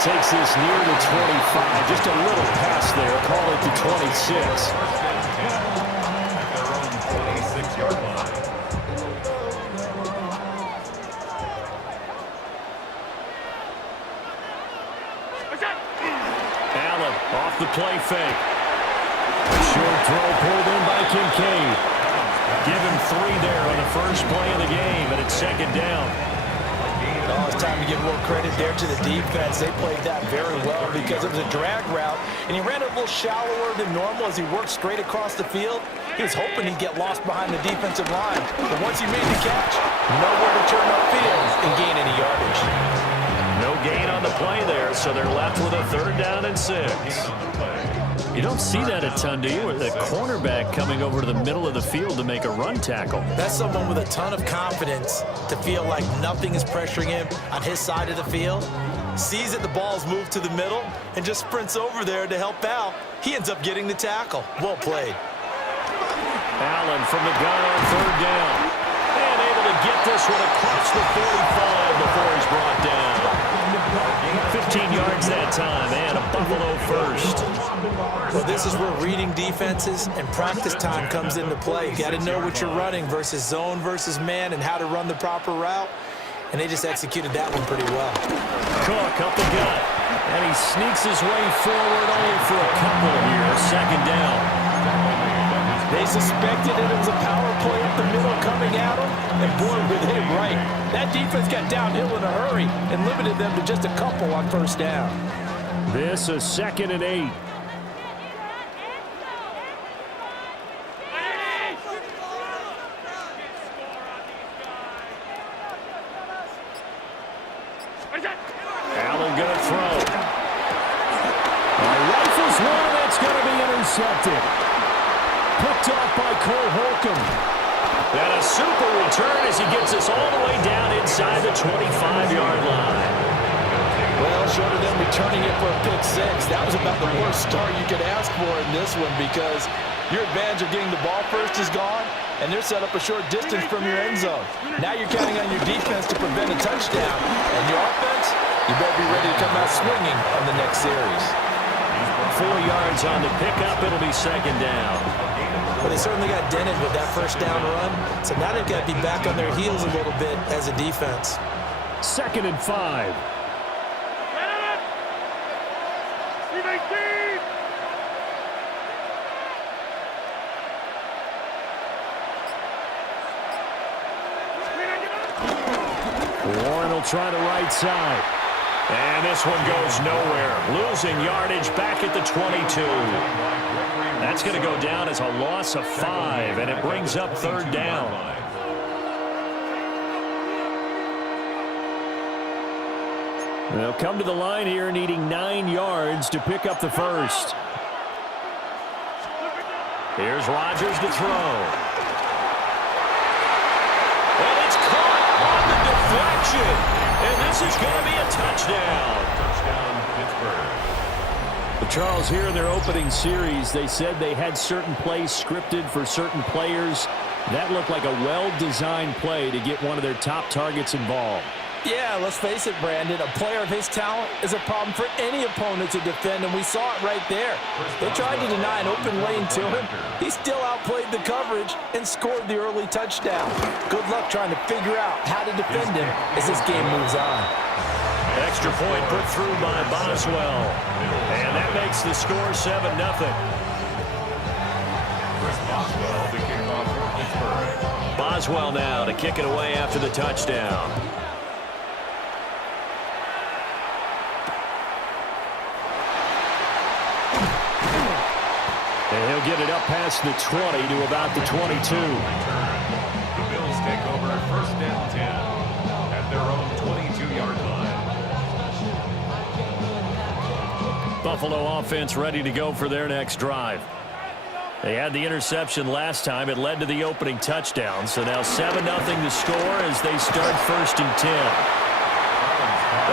takes this near the 25. Just a little pass there. Call it the 26. Their own 26-yard line. Allen off the play fake. Short throw pulled in by Kincaid. Give him 3 there on the first play of the game, and it's second down. Oh, it's time to give more credit there to the defense. They played that very well because it was a drag route, and he ran a little shallower than normal as he worked straight across the field. He was hoping he'd get lost behind the defensive line, but once he made the catch, nowhere to turn upfield and gain any yardage. No gain on the play there, so they're left with a 3rd down and 6. You don't see that a ton, do you? With a cornerback coming over to the middle of the field to make a run tackle. That's someone with a ton of confidence to feel like nothing is pressuring him on his side of the field. Sees that the ball's moved to the middle and just sprints over there to help out. He ends up getting the tackle. Well played. Allen from the gun on 3rd down. And able to get this one across the 45 before he's brought down. 15 yards that time, and a Buffalo first. Well, this is where reading defenses and practice time comes into play. You got to know what you're running versus zone versus man and how to run the proper route. And they just executed that one pretty well. Cook up the gut. And he sneaks his way forward only for a couple here. 2nd down. They suspected it was a power play up the middle coming at them, and boy, were they right. That defense got downhill in a hurry and limited them to just a couple on 1st down. This is 2nd and 8. Allen gonna throw. Rifles one that's gonna be intercepted. Picked off by Cole Holcomb. And a super return as he gets us all the way down inside the 25-yard line. Well, short of them returning it for a pick 6, that was about the worst start you could ask for in this one because your advantage of getting the ball first is gone, and they're set up a short distance from your end zone. Now you're counting on your defense to prevent a touchdown, and your offense, you better be ready to come out swinging on the next series. 4 yards on the pickup. It'll be 2nd down. But they certainly got dented with that 1st down run. So now they've got to be back on their heels a little bit as a defense. 2nd and 5. Warren will try the right side. And this one goes nowhere. Losing yardage back at the 22. That's going to go down as a loss of 5, and it brings up 3rd down. They'll come to the line here needing 9 yards to pick up the first. Here's Rodgers to throw. And it's caught on the deflection. And this is going to be a touchdown. Touchdown, Pittsburgh. But Charles, here in their opening series, they said they had certain plays scripted for certain players. That looked like a well-designed play to get one of their top targets involved. Yeah, let's face it, Brandon. A player of his talent is a problem for any opponent to defend, and we saw it right there. They tried to deny an open lane to him. He still outplayed the coverage and scored the early touchdown. Good luck trying to figure out how to defend him as this game moves on. Extra point put through by Boswell. And that makes the score 7-0. Boswell, the kickoff for Pittsburgh. Boswell now to kick it away after the touchdown. And he'll get it up past the 20 to about the 22. The Bills take over 1st and 10 at their own 22-yard line. Buffalo offense ready to go for their next drive. They had the interception last time. It led to the opening touchdown. So now 7-0 to score as they start 1st and 10.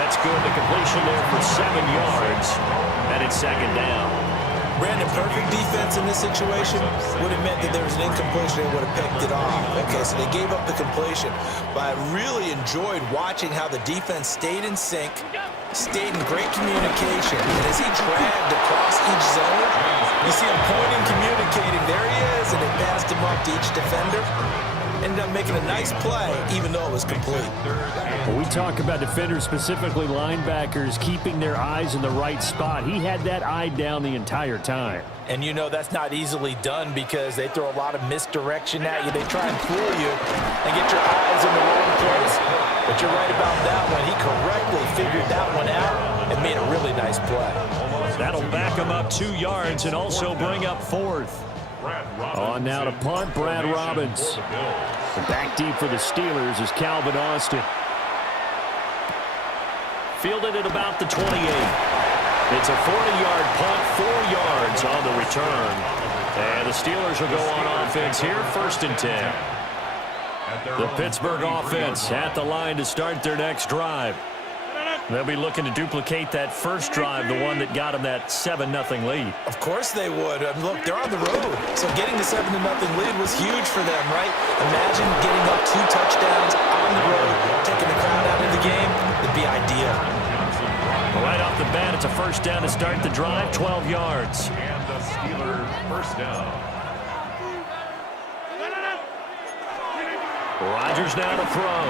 That's good. The completion there for 7 yards. And it's 2nd down. Brandon, perfect defense in this situation would have meant that there was an incompletion and would have picked it off. Okay, so they gave up the completion. But I really enjoyed watching how the defense stayed in sync, stayed in great communication. And as he dragged across each zone, you see him pointing, communicating. There he is, and it passed him up to each defender. Ended up making a nice play, even though it was complete. When we talk about defenders, specifically linebackers, keeping their eyes in the right spot, he had that eye down the entire time. And you know that's not easily done because they throw a lot of misdirection at you. They try and fool you and get your eyes in the wrong place. But you're right about that one. He correctly figured that one out and made a really nice play. That'll back him up 2 yards and also bring up 4th. On now to punt, Brad Robbins. Back deep for the Steelers is Calvin Austin. Fielded at about the 28. It's a 40-yard punt, 4 yards on the return. And the Steelers will go on offense here, 1st and 10. The Pittsburgh offense at the line to start their next drive. They'll be looking to duplicate that first drive, the one that got them that 7-0 lead. Of course they would. Look, they're on the road. So getting the 7-0 lead was huge for them, right? Imagine getting up 2 touchdowns on the road, taking the crowd out of the game. It'd be ideal. Right off the bat, it's a 1st down to start the drive, 12 yards. And the Steelers 1st down. Rodgers now to throw.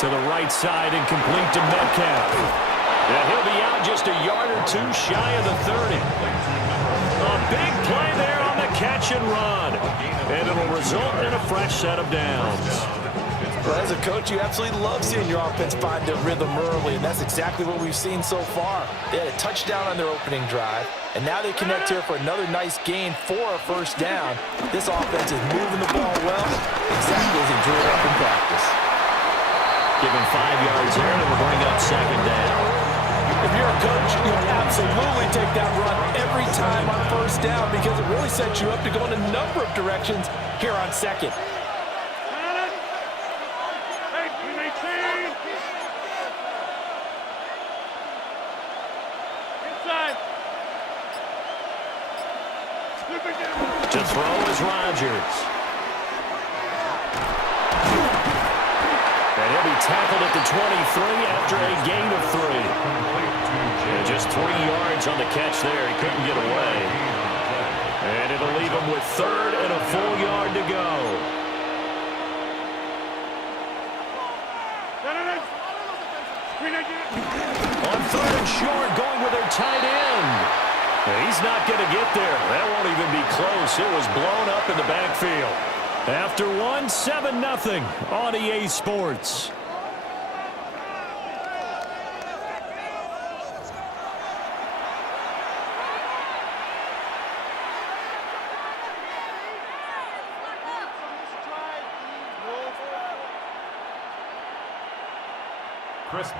To the right side and complete to Metcalf. And he'll be out just a yard or 2 shy of the 30. A big play there on the catch and run. And it'll result in a fresh set of downs. Well, as a coach, you absolutely love seeing your offense find their rhythm early, and that's exactly what we've seen so far. They had a touchdown on their opening drive, and now they connect here for another nice gain for a 1st down. This offense is moving the ball well, exactly as he drew it up in practice. Give him 5 yards there, and it'll bring up 2nd down. If you're a coach, you'll absolutely take that run every time on 1st down because it really sets you up to go in a number of directions here on 2nd. To throw is Rodgers. And he'll be tackled at the 23 after a gain of 3. And just 3 yards on the catch there. He couldn't get away. And it'll leave him with 3rd and a full yard to go. On 3rd and short, going with their tight end. He's not going to get there. That won't even be close. It was blown up in the backfield. After 7-0 on EA Sports.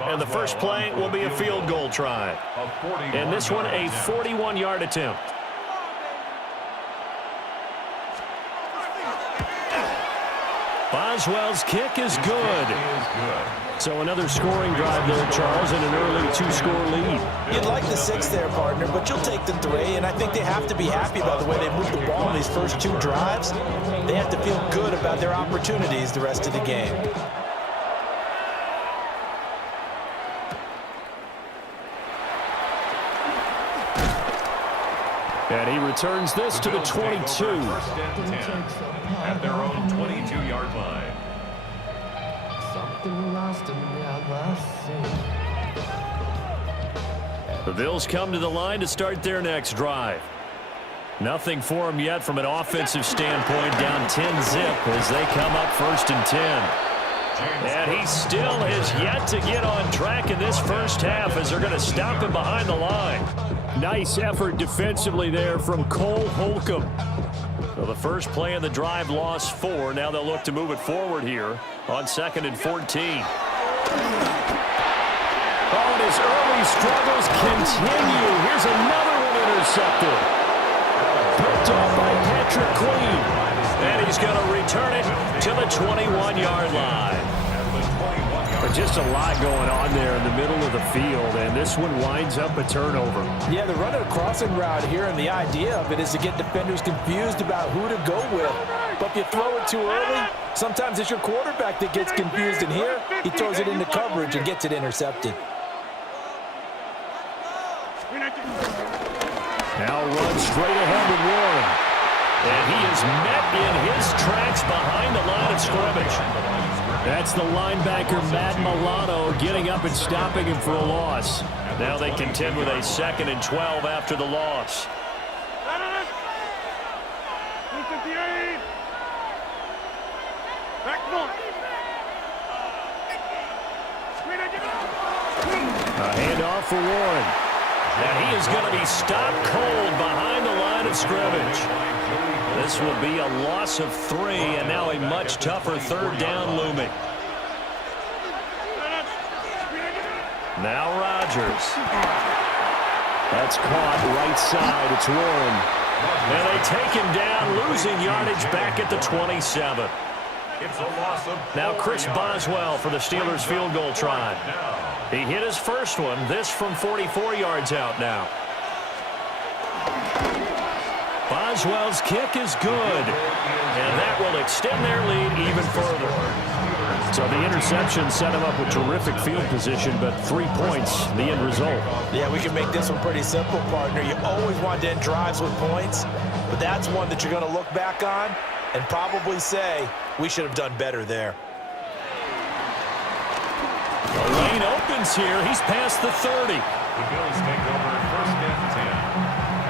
And the first play will be a field goal try. And this one a 41-yard attempt. Boswell's kick is good. So another scoring drive there, Charles, and an early 2-score lead. You'd like the 6 there, partner, but you'll take the 3, and I think they have to be happy about the way they moved the ball in these first 2 drives. They have to feel good about their opportunities the rest of the game. And he returns this to the 22. 1st and 10 at their own 22-yard line. The Bills come to the line to start their next drive. Nothing for them yet from an offensive standpoint, down 10-zip as they come up 1st and 10. And he still has yet to get on track in this first half as they're going to stop him behind the line. Nice effort defensively there from Cole Holcomb. So the first play of the drive lost 4. Now they'll look to move it forward here on 2nd and 14. Oh, and his early struggles continue. Here's another one intercepted. Picked off by Patrick Queen. And he's going to return it to the 21-yard line. But just a lot going on there in the middle of the field, and this one winds up a turnover. Yeah, they're running a crossing route here, and the idea of it is to get defenders confused about who to go with. But if you throw it too early, sometimes it's your quarterback that gets confused, and here he throws it into coverage and gets it intercepted. Now runs straight ahead with Warren. And he is met in his tracks behind the line of scrimmage. That's the linebacker, Matt Milano, getting up and stopping him for a loss. Now they contend with a 2nd and 12 after the loss. A handoff for Warren. And he is going to be stopped cold behind the line of scrimmage. This will be a loss of 3, and now a much tougher 3rd down looming. Now Rodgers. That's caught right side. It's Warren. And they take him down, losing yardage back at the 27. Now Chris Boswell for the Steelers field goal try. He hit his first one. This from 44 yards out now. Boswell's kick is good. And that will extend their lead even further. So the interception set him up with terrific field position, but 3 points, the end result. Yeah, we can make this one pretty simple, partner. You always want to end drives with points, but that's one that you're going to look back on and probably say, we should have done better there. The lane opens here. He's past the 30. The Bills take over 1st and 10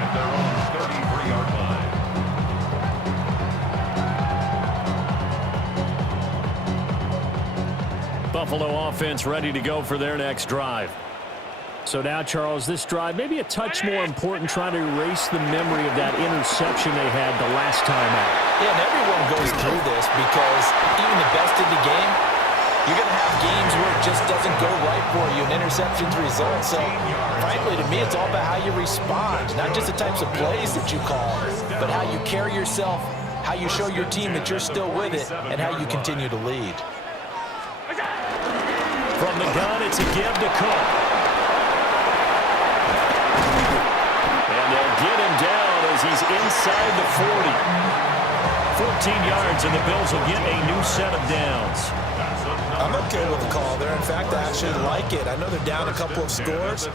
at their own 33-yard line. Buffalo offense ready to go for their next drive. So now, Charles, this drive maybe a touch more important, trying to erase the memory of that interception they had the last time out. Yeah, and everyone goes through this because even the best in the game, you're going to have games where it just doesn't go right for you and interceptions result. So, frankly, to me, it's all about how you respond, not just the types of plays that you call, but how you carry yourself, how you show your team that you're still with it, and how you continue to lead. From the gun, it's a give to Cook. And they'll get him down as he's inside the 40. 14 yards, and the Bills will get a new set of downs. I'm okay with the call there. In fact, I actually like it. I know they're down a couple of scores,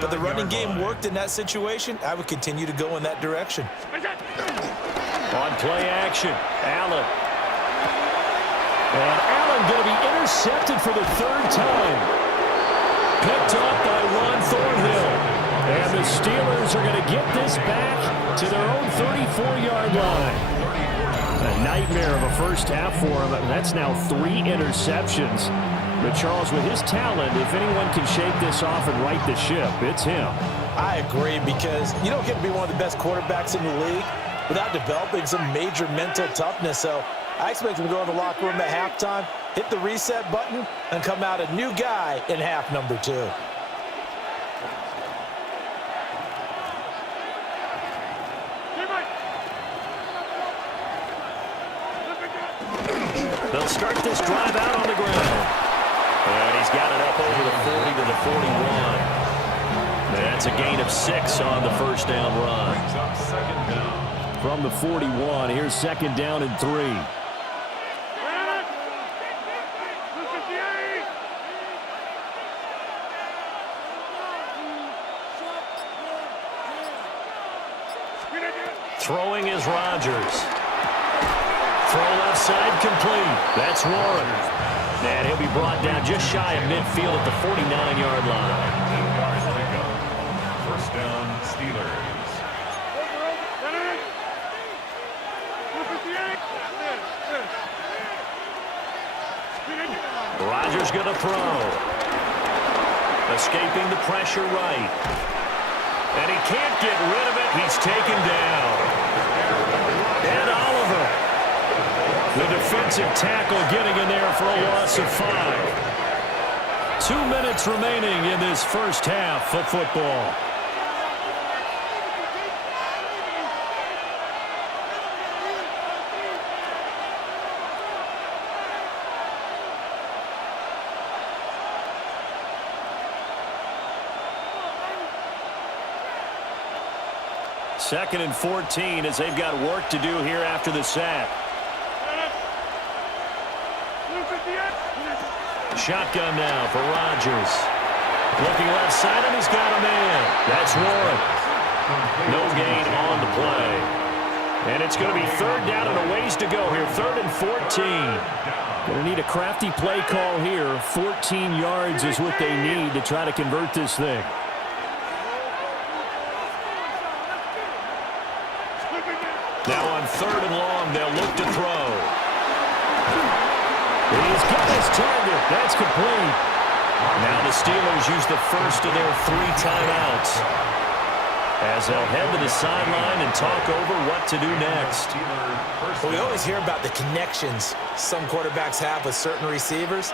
but the running game worked in that situation. I would continue to go in that direction. On play action, Allen. And Allen going to be intercepted for the 3rd time. Picked up by Ron Thornhill. And the Steelers are going to get this back to their own 34-yard line. A nightmare of a first half for him. That's now 3 interceptions. But Charles, with his talent, if anyone can shake this off and right the ship, it's him. I agree, because you don't get to be one of the best quarterbacks in the league without developing some major mental toughness. So I expect him to go in the locker room at halftime, hit the reset button, and come out a new guy in half number 2. They'll start this drive out on the ground. And he's got it up over the 40 to the 41. That's a gain of 6 on the first down run. From the 41, here's 2nd down and 3. Throwing is Rodgers. Throw left side complete. That's Warren. And he'll be brought down just shy of midfield at the 49-yard line. 1st down, Steelers. Rodgers going to throw. Escaping the pressure right. And he can't get rid of it. He's taken down. And Oliver, the defensive tackle, getting in there for a loss of 5. 2 minutes remaining in this first half of football. Second and 14 as they've got work to do here after the sack. Shotgun now for Rodgers. Looking left side, and he's got a man. That's Warren. No gain on the play. And it's going to be third down and a ways to go here. 3rd and 14. Going to need a crafty play call here. 14 yards is what they need to try to convert this thing. Now on 3rd and long, they'll look to throw. He's got his target. That's complete. Now the Steelers use the first of their 3 timeouts, as they'll head to the sideline and talk over what to do next. Well, we always hear about the connections some quarterbacks have with certain receivers.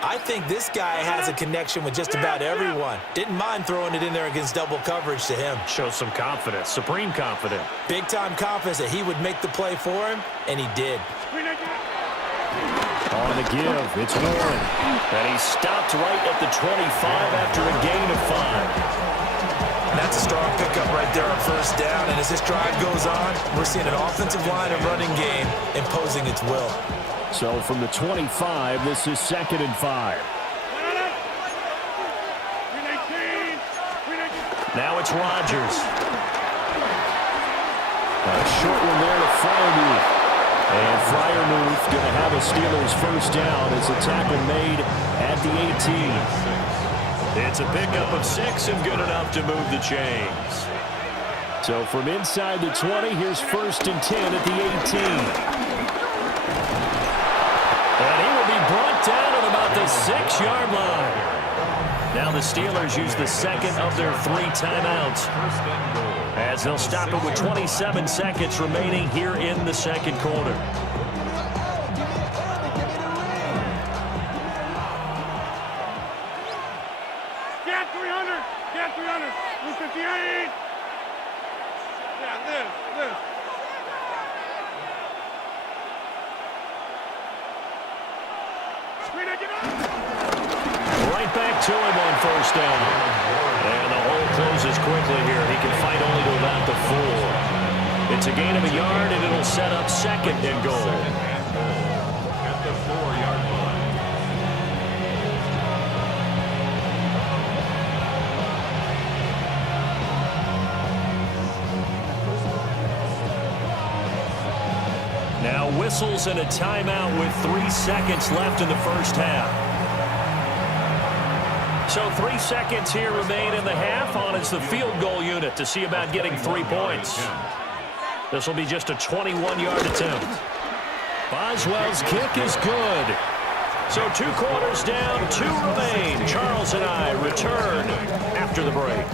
I think this guy has a connection with just about everyone. Didn't mind throwing it in there against double coverage to him. Shows some confidence, supreme confidence. Big-time confidence that he would make the play for him, and he did. On the give, it's Warren. And he stopped right at the 25 after a gain of 5. That's a strong pickup right there on first down, and as this drive goes on, we're seeing an offensive line and running game imposing its will. So from the 25, this is 2nd and 5. Now it's Rodgers. A short one there to Freiermuth. And Freiermuth going to have a Steelers first down as a tackle made at the 18. It's a pickup of 6 and good enough to move the chains. So from inside the 20, here's 1st and 10 at the 18. And he will be brought down at about the 6-yard line. Now the Steelers use the second of their 3 timeouts, as they'll stop it with 27 seconds remaining here in the 2nd quarter. Get 300! Get 300! 258! Yeah, live. Right back to him on first down. And the hole closes quickly here. He can fight only to about the 4. It's a gain of a yard, and it'll set up 2nd and goal. At the 4-yard line. Now whistles and a timeout with 3 seconds left in the first half. So 3 seconds here remain in the half. On it's the field goal unit to see about getting 3 points. This will be just a 21-yard attempt. Boswell's kick is good. So 2 quarters down, 2 remain. Charles and I return after the break.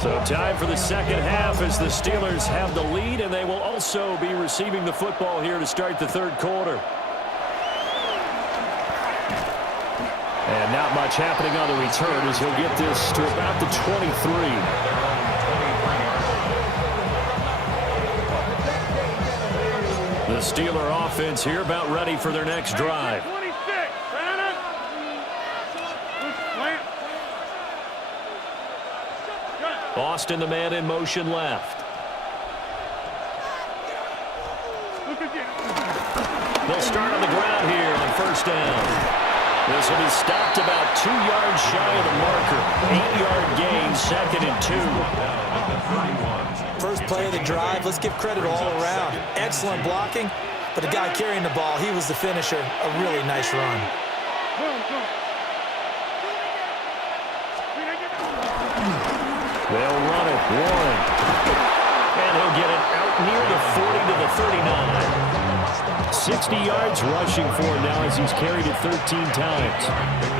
So time for the second half as the Steelers have the lead, and they will also be receiving the football here to start the 3rd quarter. And not much happening on the return as he'll get this to about the 23. The Steeler offense here about ready for their next drive. 26! Boston, the man in motion left. They'll start on the ground here on first down. This will be stopped about 2 yards shy of the marker. 8-yard gain, 2nd and 2. First play of the drive, let's give credit all around. Excellent blocking, but the guy carrying the ball, he was the finisher. A really nice run. They'll run it, Warren. And he'll get it out near the 40 to the 39. 60 yards rushing for him now as he's carried it 13 times.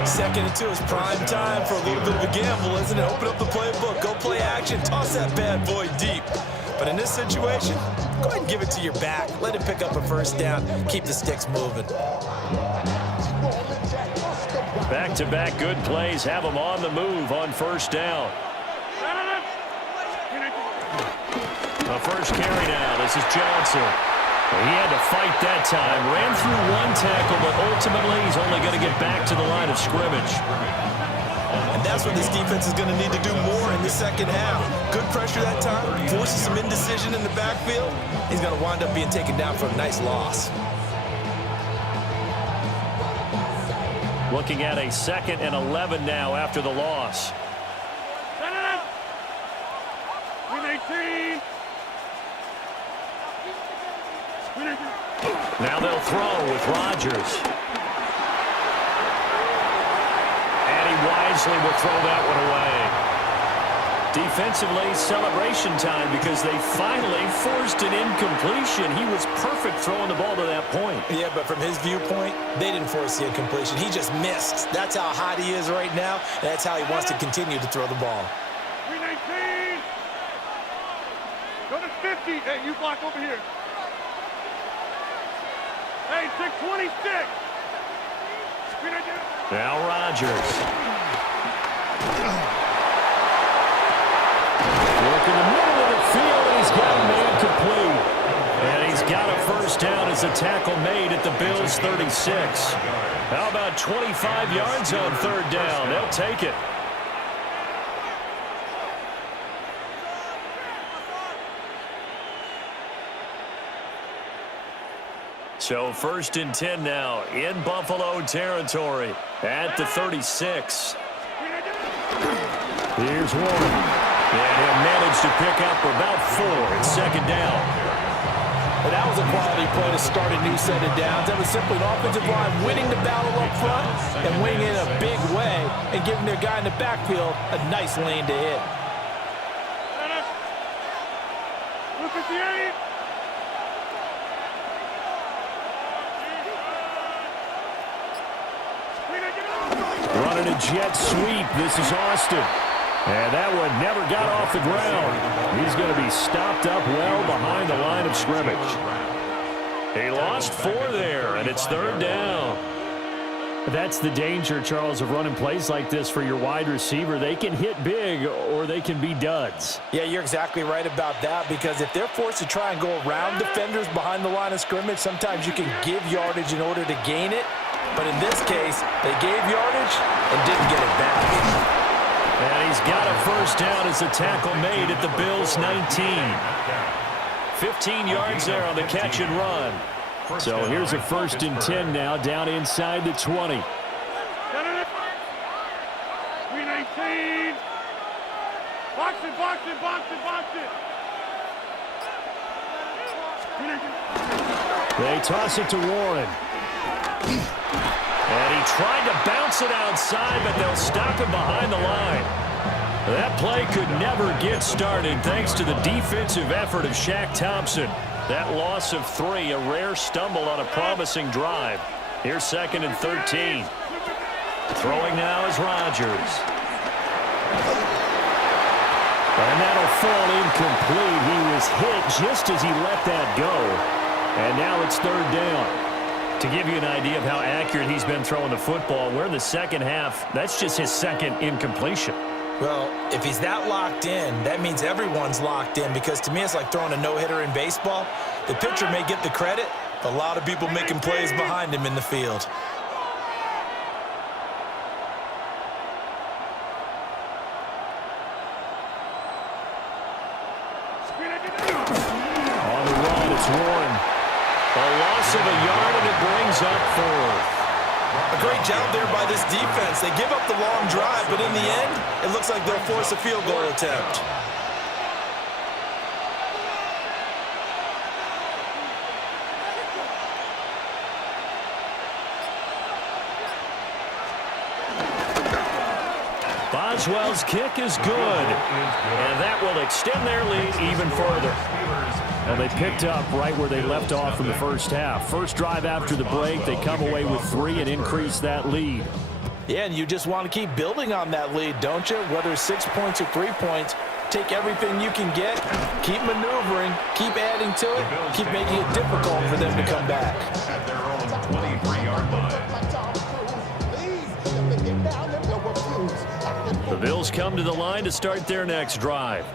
2nd and 2 is prime time for a little bit of a gamble, isn't it? Open up the playbook, go play action, toss that bad boy deep. But in this situation, go ahead and give it to your back. Let him pick up a first down, keep the sticks moving. Back-to-back good plays have him on the move on first down. The first carry now. This is Johnson. He had to fight that time. Ran through 1 tackle, but ultimately he's only going to get back to the line of scrimmage. And that's what this defense is going to need to do more in the second half. Good pressure that time. Forces some indecision in the backfield. He's going to wind up being taken down for a nice loss. Looking at a 2nd and 11 now after the loss. Now they'll throw with Rodgers. And he wisely will throw that one away. Defensively, celebration time because they finally forced an incompletion. He was perfect throwing the ball to that point. Yeah, but from his viewpoint, they didn't force the incompletion. He just missed. That's how hot he is right now, and that's how he wants to continue to throw the ball. 319. Go to 50. Hey, you block over here. Hey, 626. Now Rodgers. Work in the middle of the field, and he's got a man complete. And he's got a first down as a tackle made at the Bills' 36. How about 25 yards on 3rd down? They'll take it. So 1st and 10 now in Buffalo territory at the 36. Here's Warren. And he'll manage to pick up about 4 at 2nd down. But that was a quality play to start a new set of downs. That was simply an offensive line winning the battle up front and winning in a big way and giving their guy in the backfield a nice lane to hit. Look at the 8. Running a jet sweep. This is Austin. And that one never got off the ground. He's going to be stopped up well behind the line of scrimmage. He lost 4 there, and it's 3rd down. That's the danger, Charles, of running plays like this for your wide receiver. They can hit big or they can be duds. Yeah, you're exactly right about that, because if they're forced to try and go around defenders behind the line of scrimmage, sometimes you can give yardage in order to gain it. But in this case, they gave yardage and didn't get it back. And he's got a first down as a tackle made at the Bills' 19. 15 yards there on the catch and run. So here's a 1st and 10 now down inside the 20. 319. Box it, box it, box it, box it. They toss it to Warren. And he tried to bounce it outside, but they'll stop him behind the line. That play could never get started thanks to the defensive effort of Shaq Thompson. That loss of 3, a rare stumble on a promising drive. Here's 2nd and 13. Throwing now is Rodgers. And that'll fall incomplete. He was hit just as he let that go. And now it's 3rd down. To give you an idea of how accurate he's been throwing the football, we're in the 2nd half. That's just his 2nd incompletion. Well, if he's that locked in, that means everyone's locked in, because to me it's like throwing a no-hitter in baseball. The pitcher may get the credit, but a lot of people making plays behind him in the field. On the run, it's Warren. A loss of a yard, and it brings up 4th. A great job there by this defense. They give up the long drive, but in the end, it looks like they'll force a field goal attempt. Boswell's kick is good, and that will extend their lead even further. And they picked up right where they left off in the first half. First drive after the break, they come away with 3 and increase that lead. Yeah, and you just want to keep building on that lead, don't you? Whether it's 6 points or 3 points, take everything you can get, keep maneuvering, keep adding to it, keep making it difficult for them to come back. At their own 23-yard line. The Bills come to the line to start their next drive.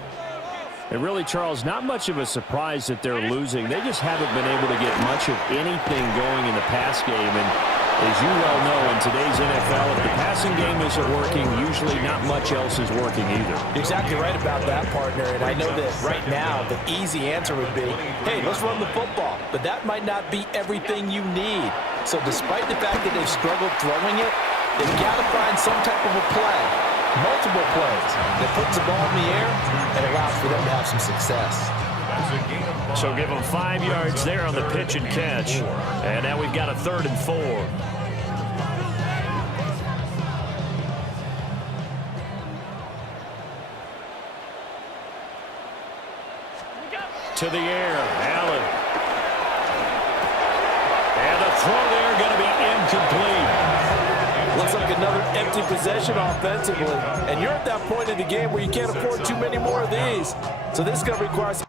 And really, Charles, not much of a surprise that they're losing. They just haven't been able to get much of anything going in the pass game. And as you well know, in today's NFL, if the passing game isn't working, usually not much else is working either. You're exactly right about that, partner. And I know that right now the easy answer would be, hey, let's run the football. But that might not be everything you need. So despite the fact that they've struggled throwing it, they've got to find some type of a play, multiple plays, that puts the ball in the air and allows for them to have some success. So give them 5 yards there on the pitch and catch. And now we've got a 3rd and 4. To the air, Allen. And the throw there going to be incomplete. Looks like another empty possession offensively. And you're at that point in the game where you can't afford too many more of these. So this is going to require some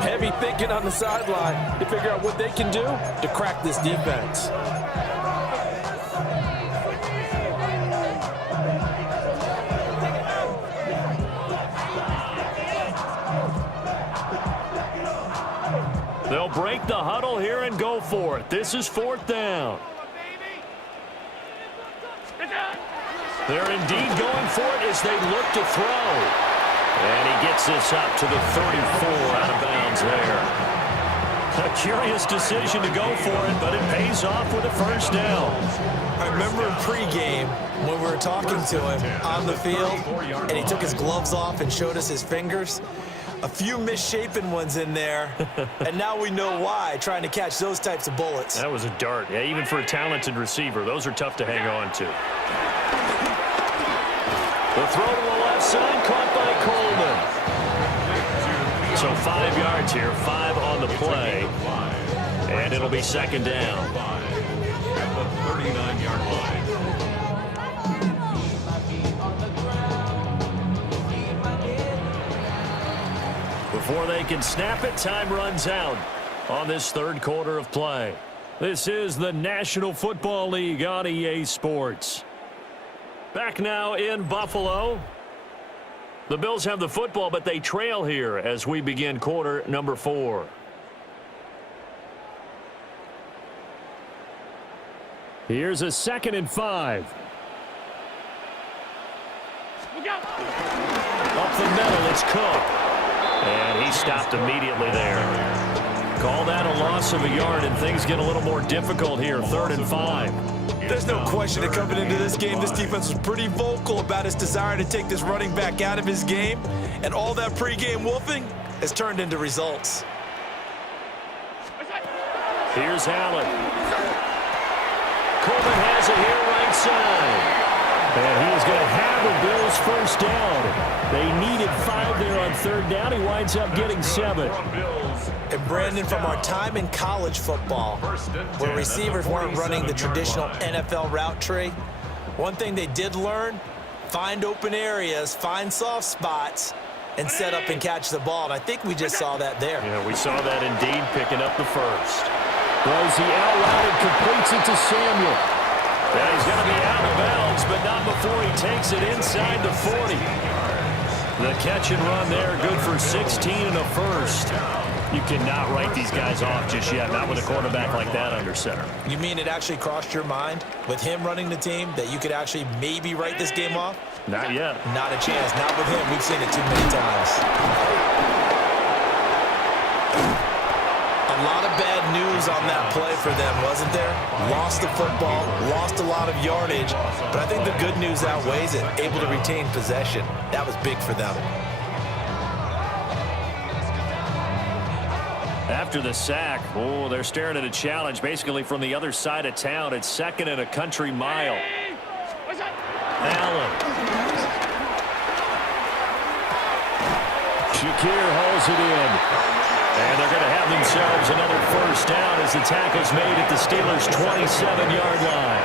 heavy thinking on the sideline to figure out what they can do to crack this defense. They'll break the huddle here and go for it. This is 4th down. They're indeed going for it as they look to throw. And he gets this up to the 34 out of bounds there. A curious decision to go for it, but it pays off with a 1st down. I remember in pregame when we were talking to him on the field, and he took his gloves off and showed us his fingers. A few misshapen ones in there, and now we know why, trying to catch those types of bullets. That was a dart. Yeah, even for a talented receiver, those are tough to hang on to. The throw to the left side, caught by Coleman. So 5 yards here, 5 on the play, and it'll be 2nd down. At the 39-yard line. Before they can snap it, time runs out on this 3rd quarter of play. This is the National Football League on EA Sports. Back now in Buffalo. The Bills have the football, but they trail here as we begin quarter number 4. Here's a 2nd and 5. Up the middle, it's Cook. And he stopped immediately there. Call that a loss of a yard, and things get a little more difficult here, 3rd and 5. There's no question that coming into this game, this defense was pretty vocal about its desire to take this running back out of his game, and all that pregame wolfing has turned into results. Here's Allen. Coleman has it here right side. And he is going to have the Bills' 1st down. They needed 5 there on 3rd down. He winds up getting 7. And Brandon, from our time in college football, where receivers weren't running the traditional NFL route tree, one thing they did learn, find open areas, find soft spots, and set up and catch the ball. And I think we just saw that there. Yeah, we saw that indeed, picking up the 1st. Throws the out route and completes it to Samuel. And he's going to be out of bounds, but not before he takes it inside the 40. The catch and run there, good for 16 and a 1st. You cannot write these guys off just yet, not with a quarterback like that under center. You mean it actually crossed your mind with him running the team that you could actually maybe write this game off? Not yet. Not a chance. Not with him. We've seen it too many times. A lot of bad news on that play for them, wasn't there? Lost the football, lost a lot of yardage, but I think the good news outweighs it. Able to retain possession. That was big for them. After the sack, oh, they're staring at a challenge basically from the other side of town. It's 2nd and a country mile. Allen. Shakir hauls it in. And they're going to have themselves another 1st down as the tackle's made at the Steelers' 27-yard line.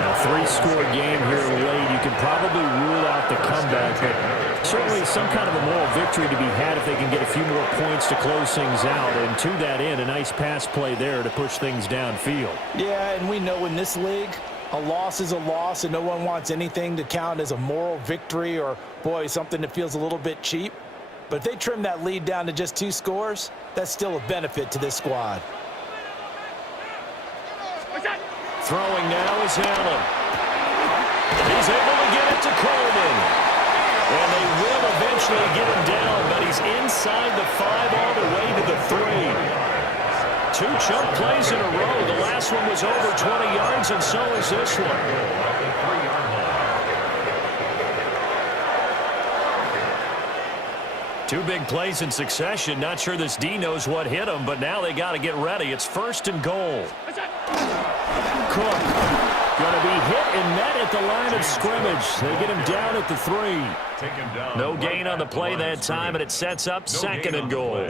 Now, 3-score game here late. You can probably rule out the comeback, but Certainly some kind of a moral victory to be had if they can get a few more points to close things out. And to that end, a nice pass play there to push things downfield. Yeah, and we know in this league, a loss is a loss, and no one wants anything to count as a moral victory or, boy, something that feels a little bit cheap. But if they trim that lead down to just 2 scores, that's still a benefit to this squad. Throwing now is Allen. He's able to get it to Coleman. And they will eventually get him down, but he's inside the 5 all the way to the 3. 2 chunk plays in a row. The last one was over 20 yards, and so is this one. 2 big plays in succession. Not sure this D knows what hit him, but now they got to get ready. It's 1st and goal. Cook going to be hit and met at the line of scrimmage. They get him down at the 3. No gain on the play that time, and it sets up 2nd and goal.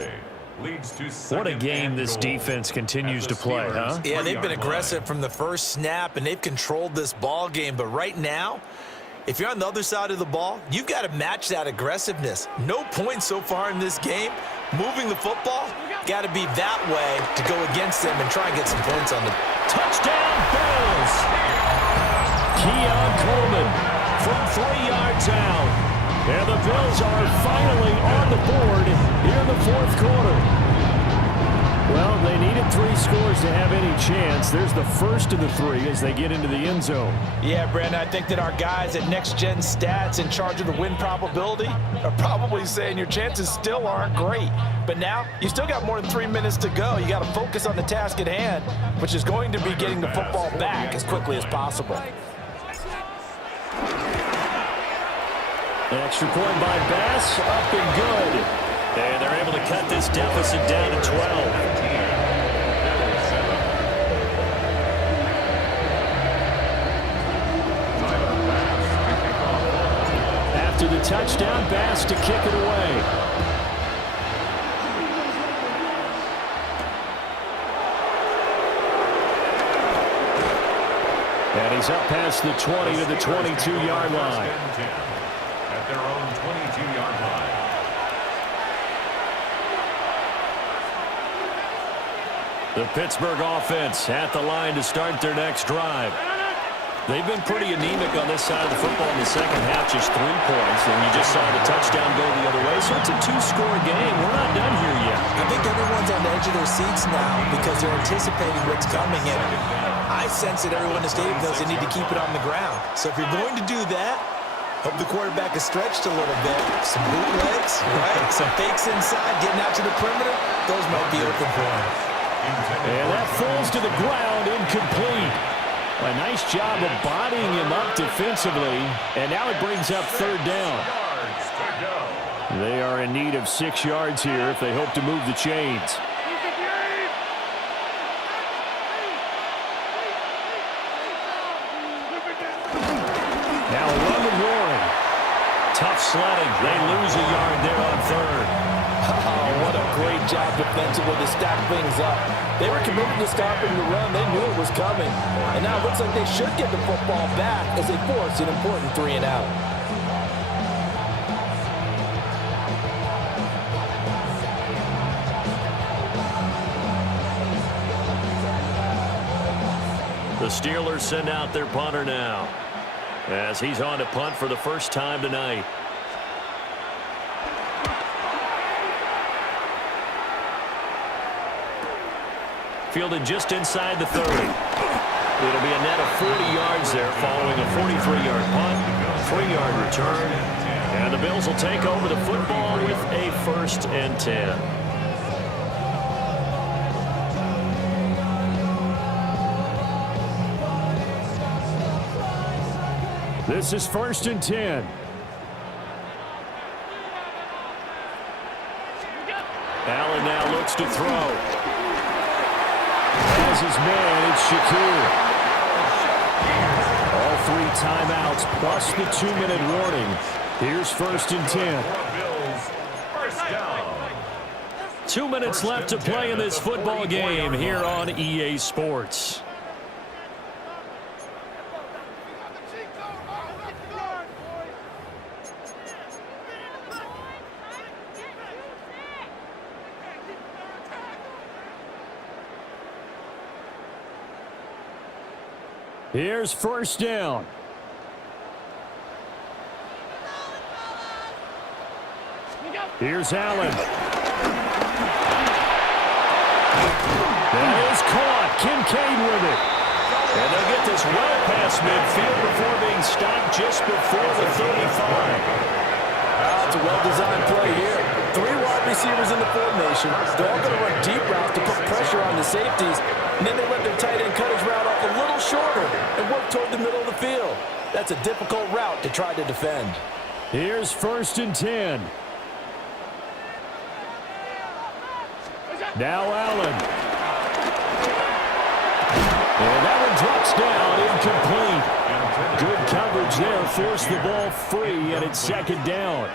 What a game this defense continues to play, huh? Yeah, they've been aggressive from the first snap, and they've controlled this ball game. But right now, if you're on the other side of the ball, you've got to match that aggressiveness. No points so far in this game. Moving the football, got to be that way to go against them and try and get some points on the touchdown Bills. Keon Coleman from 3 yards out. And the Bills are finally on the board here in the 4th quarter. Well, they needed 3 scores to have any chance. There's the first of the 3 as they get into the end zone. Yeah, Brandon, I think that our guys at Next Gen Stats in charge of the win probability are probably saying your chances still aren't great. But now, you still got more than 3 minutes to go. You got to focus on the task at hand, which is going to be getting the football back as quickly as possible. An extra point by Bass, up and good. And they're able to cut this deficit down to 12. After the touchdown, Bass to kick it away. And he's up past the 20 to the 22-yard line. At their own 22-yard line. The Pittsburgh offense at the line to start their next drive. They've been pretty anemic on this side of the football in the second half, just 3 points, and you just saw the touchdown go the other way, so it's a 2-score game. We're not done here yet. I think everyone's on the edge of their seats now because they're anticipating what's coming, and I sense that everyone in the stadium knows they need to keep it on the ground. So if you're going to do that, hope the quarterback is stretched a little bit. Some bootlegs, right? Some fakes inside, getting out to the perimeter. Those might be open for him. And that falls to the ground, incomplete. A nice job of bodying him up defensively, and now it brings up 3rd down. They are in need of 6 yards here if they hope to move the chains. Now a run with Warren. Tough sledding. They lose a yard there on 3rd. Oh, what a great job defensively to stack things up. They were committed to stopping the run. They knew it was coming. And now it looks like they should get the football back as they force an important 3 and out. The Steelers send out their punter now as he's on to punt for the first time tonight. Fielded just inside the 30. It'll be a net of 40 yards there following a 43-yard punt, 3-yard return. And the Bills will take over the football with a 1st and 10. This is 1st and 10. Allen now looks to throw. As his man, it's Shakir. All 3 timeouts plus the 2-minute warning. Here's 1st and 10. 2 minutes left to play in this football game here on EA Sports. Here's first down. Here's Allen. That is caught. Kincaid with it. And they'll get this well past midfield before being stopped just before the 35. It's a well-designed play here. 3 wide receivers in the formation. They're all going to run deep routes to put pressure on the safeties. And then they let their tight end cut his route off a little shorter and work toward the middle of the field. That's a difficult route to try to defend. Here's first and 10. Now Allen. And that one drops down, incomplete. Good coverage there, forced the ball free, and it's second down.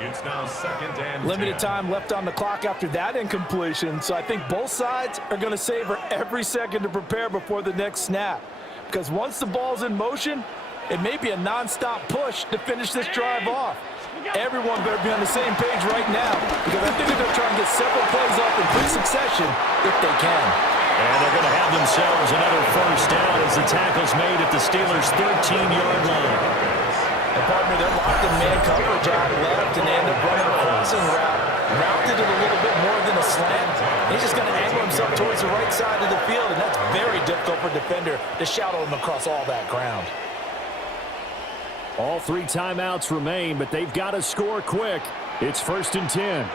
It's now second and Limited 10. time left on the clock after that incompletion, so I think both sides are going to savor every second to prepare before the next snap. Because once the ball's in motion, it may be a non-stop push to finish this drive off. Everyone better be on the same page right now, because I think they're going to try and get several plays off in quick succession if they can. And they're going to have themselves another first down as the tackle's made at the Steelers' 13-yard line. And partner, they're locked in man coverage out left, and they end up running a crossing route. Mounted it a little bit more than a slant. He's just going to angle himself towards the right side of the field, and that's very difficult for a defender to shadow him across all that ground. All 3 timeouts remain, but they've got to score quick. It's first and 10.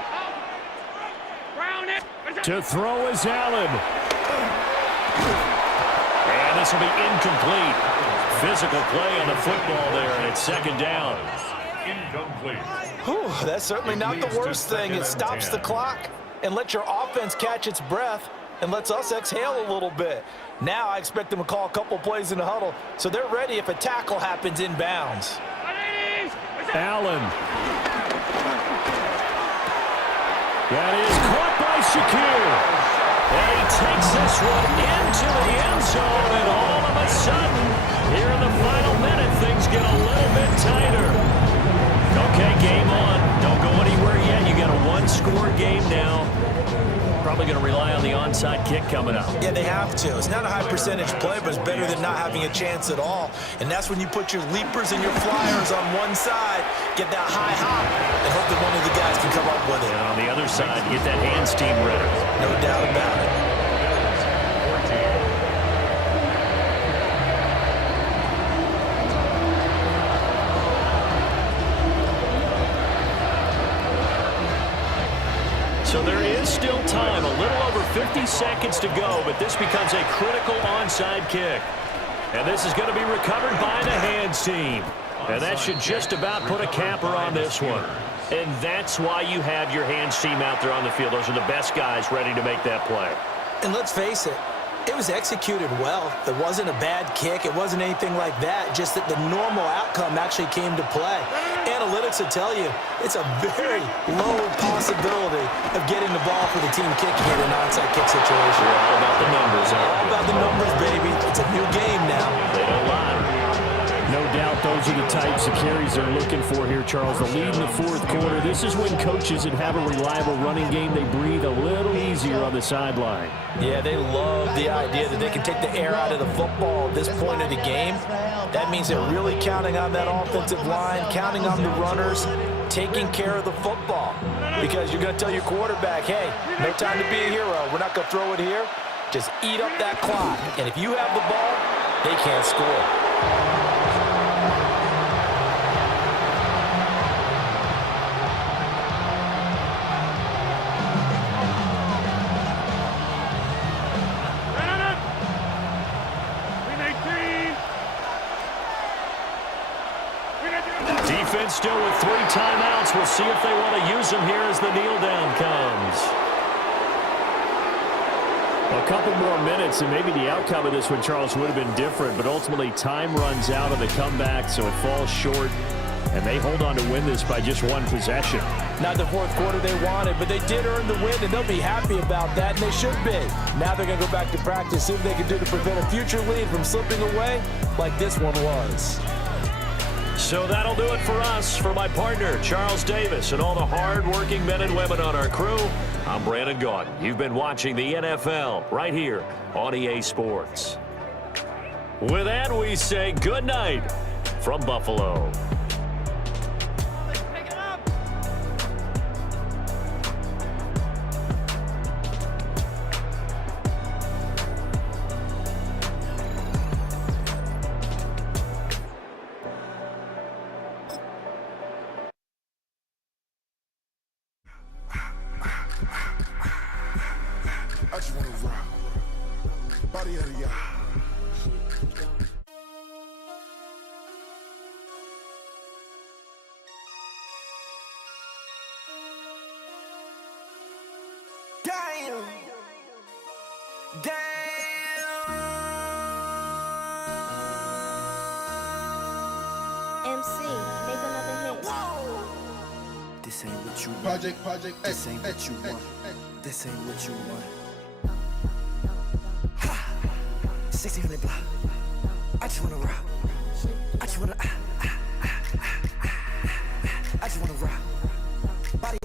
To throw is Allen. And this will be incomplete. Physical play on the football there, and it's second down. Incomplete. Whew, that's certainly not the worst thing. It stops the clock and lets your offense catch its breath and lets us exhale a little bit. Now I expect them to call a couple plays in the huddle, so they're ready if a tackle happens inbounds. Allen. That is caught by Shakir. And he takes this one into the end zone, and all of a sudden, here in the final minute, things get a little bit tighter. Okay, game on. Don't go anywhere yet. You got a 1-score game now. Probably going to rely on the onside kick coming up. Yeah, they have to. It's not a high percentage play, but it's better than not having a chance at all. And that's when you put your leapers and your flyers on one side, get that high hop, and hope that one of the guys can come up with it. And on the other side, get that hands team ready. No doubt about it. So there is still time, a little over 50 seconds to go, but this becomes a critical onside kick. And this is going to be recovered by the hands team. And that should just about put a capper on this one. And that's why you have your hands team out there on the field. Those are the best guys ready to make that play. And let's face it, it was executed well. It wasn't a bad kick. It wasn't anything like that, just that the normal outcome actually came to play. Analytics will tell you it's a very low possibility of getting the ball for the team kicking in an onside kick situation. We're all about the numbers, aren't we? All about the numbers, baby. It's a new game now. They don't lie. No doubt those are the types of carries they're looking for here, Charles. The lead in the fourth quarter. This is when coaches that have a reliable running game, they breathe a little easier on the sideline. Yeah, they love the idea that they can take the air out of the football at this point of the game. That means they're really counting on that offensive line, counting on the runners, taking care of the football. Because you're going to tell your quarterback, hey, no time to be a hero. We're not going to throw it here. Just eat up that clock. And if you have the ball, they can't score. Defense still with 3 timeouts. We'll see if they want to use them here as the kneel down comes. A couple more minutes, and maybe the outcome of this one, Charles, would have been different. But ultimately, time runs out of the comeback, so it falls short. And they hold on to win this by just 1 possession. Not the fourth quarter they wanted, but they did earn the win, and they'll be happy about that, and they should be. Now they're going to go back to practice, see what they can do to prevent a future lead from slipping away like this one was. So that'll do it for us. For my partner, Charles Davis, and all the hard-working men and women on our crew, I'm Brandon Gaudin. You've been watching the NFL right here on EA Sports. With that, we say good night from Buffalo. I just wanna rock. Body of the y'all. Damn. MC, make another hit. This ain't what you want. Project, This ain't what you want. This ain't what you want. 1600 block. I just wanna rock. I just wanna I just wanna rock. Body.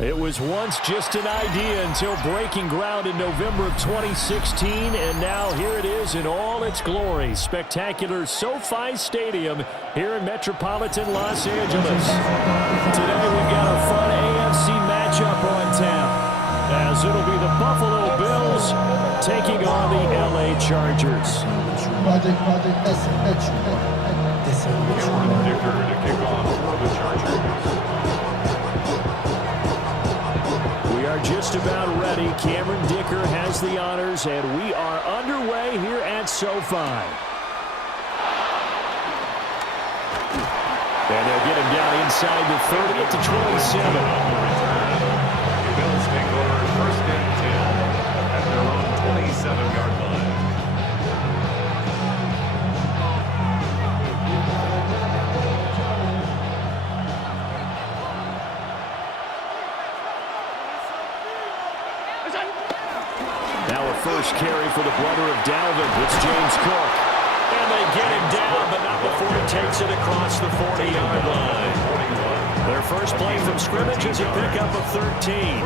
It was once just an idea until breaking ground in November of 2016, and now here it is in all its glory. Spectacular SoFi Stadium here in metropolitan Los Angeles. Today we've got a fun AFC matchup on tap, as it'll be the Buffalo Bills taking on the LA Chargers. Project, This ain't what you want. Dicker to kick off for the Chargers. We are just about ready. Cameron Dicker has the honors, and we are underway here at SoFi. And they'll get him down inside the 30 at the 27. The Bills take over first and 10 at their own 27-yard line. Now a first carry for the brother of Dalvin. It's James Cook. And they get him down, but not before he takes it across the 40-yard line. Their first play from scrimmage is a pickup of 13.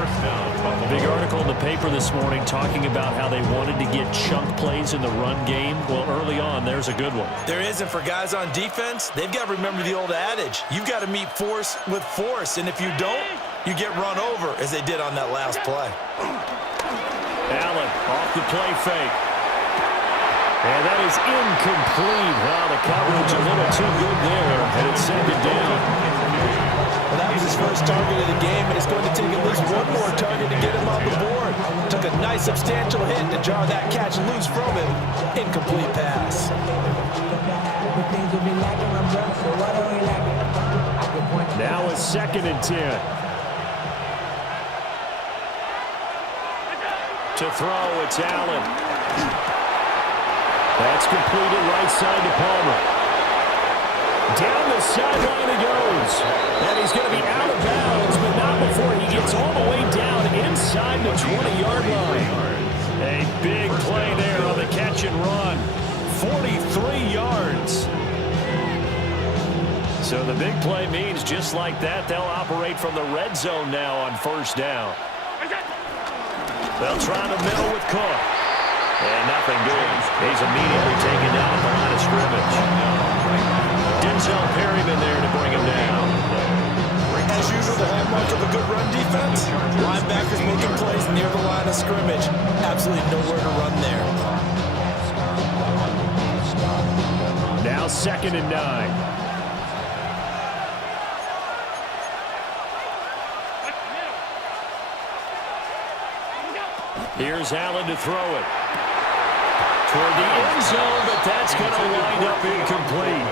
Big article in the paper this morning talking about how they wanted to get chunk plays in the run game. Well, early on, there's a good one. There isn't for guys on defense. They've got to remember the old adage. You've got to meet force with force, and if you don't, you get run over, as they did on that last play. Allen off the play fake. And that is incomplete. Wow, the coverage a little too good there, and it's second down. Well, that was his first target of the game, and it's going to take at least one more target to get him on the board. Took a nice substantial hit to jar that catch loose from him. Incomplete pass. Now a 2nd and 10. To throw, it's Allen. That's completed right side to Palmer. Down the sideline he goes. And he's going to be out of bounds, but not before he gets all the way down inside the 20-yard line. A big play there on the catch and run. 43 yards. So the big play means just like that, they'll operate from the red zone now on 1st down. They'll try the middle with Cook. And nothing doing. He's immediately taken down at the line of scrimmage. Denzel Perryman there to bring him down. As usual, the hallmark of a good run defense, linebackers making plays near the line of scrimmage. Absolutely nowhere to run there. Now 2nd and 9. Here's Allen to throw it. Toward the end zone, but that's going to wind up incomplete.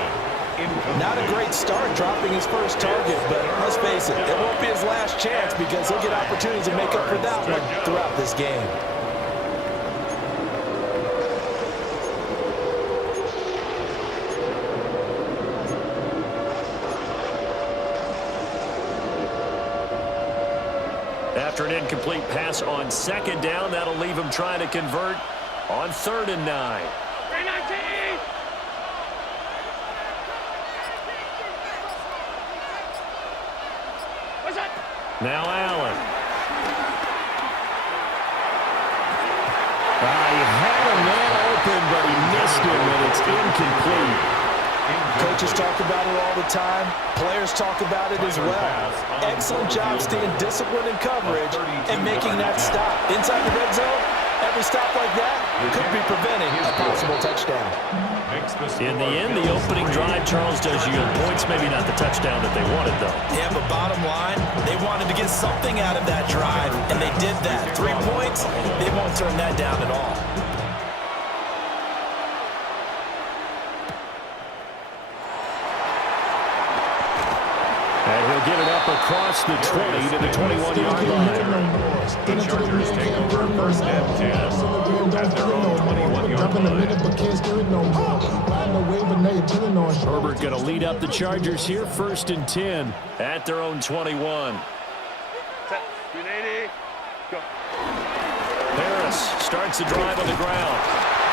Not a great start dropping his first target, but let's face it, it won't be his last chance because he'll get opportunities to make up for that one throughout this game. After an incomplete pass on 2nd down, that'll leave him trying to convert on 3rd and 9. Now Allen. He had a man open, but he missed him, and it's incomplete. Coaches talk about it all the time. Players talk about it as well. Excellent job staying disciplined in coverage and making that stop. Inside the red zone, every stop like that could be preventing a possible touchdown. In the end, the opening drive, Charles, does yield points. Maybe not the touchdown that they wanted, though. Yeah, but bottom line, they wanted to get something out of that drive, and they did that. 3 points, they won't turn that down at all. And he'll get it up across the 20 to the 21-yard line. The Chargers take over 1st and 10 at their own 21-yard line. Herbert going to lead up the Chargers here, 1st and 10 at their own 21. Harris starts the drive on the ground.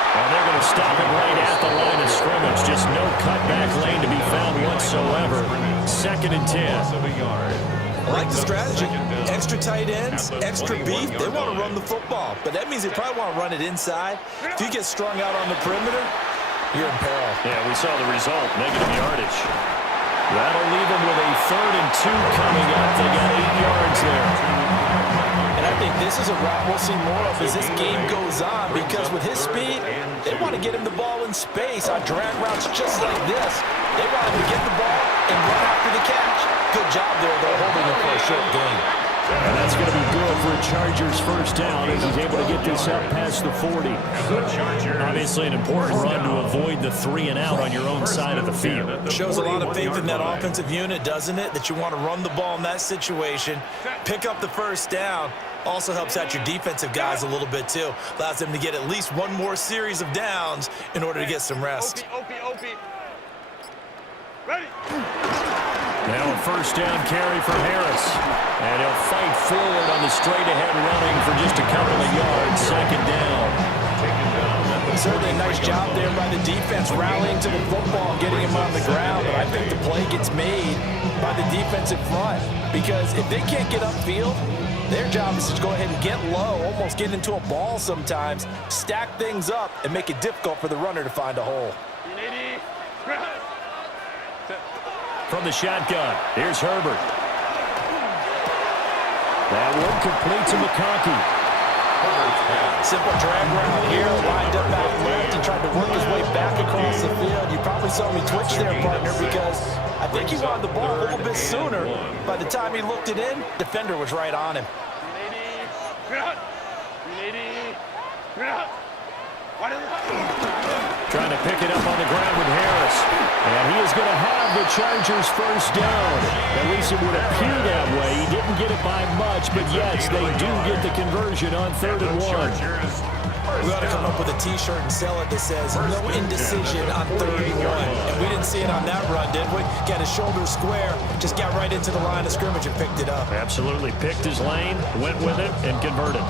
And they're going to stop it right at the line of scrimmage. Just no cutback lane to be found whatsoever. 2nd and 10. I like the strategy. Extra tight ends, extra beef. They want to run the football, but that means they probably want to run it inside. If you get strung out on the perimeter, you're in peril. Yeah, we saw the result, negative yardage. That'll leave them with a 3rd and 2 coming up. They got 8 yards there. And I think this is a route we'll see more of as this game goes on, because with his speed, they want to get him the ball in space on drag routes just like this. They want him to get the ball and run after the catch. Good job there, though, holding him for a short gain. And that's going to be good for a Chargers 1st down as he's able to get this up past the 40. Obviously an important run to avoid the 3 and out on your own side of the field. Shows a lot of faith in that offensive unit, doesn't it? That you want to run the ball in that situation, pick up the 1st down. Also helps out your defensive guys a little bit, too. Allows them to get at least one more series of downs in order to get some rest. Ready. Now a 1st down carry for Harris. And he'll fight forward on the straight-ahead running for just a couple of yards. 2nd down. Certainly a nice job there by the defense, rallying to the football, getting him on the ground. But I think the play gets made by the defensive front, because if they can't get upfield, their job is to go ahead and get low, almost get into a ball sometimes, stack things up, and make it difficult for the runner to find a hole. From the shotgun, here's Herbert. That one complete to McConkey. Simple drag route here, lined up out left and tried to work his way back across the field. You probably saw me twitch there, partner, because I think he wanted the ball a little bit sooner. By the time he looked it in, defender was right on him. Trying to pick it up on the ground with Harris. And he is going to have the Chargers first down. At least it would appear that way. He didn't get it by much, but yes, they do get the conversion on 3rd and 1. We ought to come up with a T-shirt and sell it that says, no indecision on 3rd and 1. And we didn't see it on that run, did we? Got his shoulder square, just got right into the line of scrimmage and picked it up. Absolutely. Picked his lane, went with it, and converted.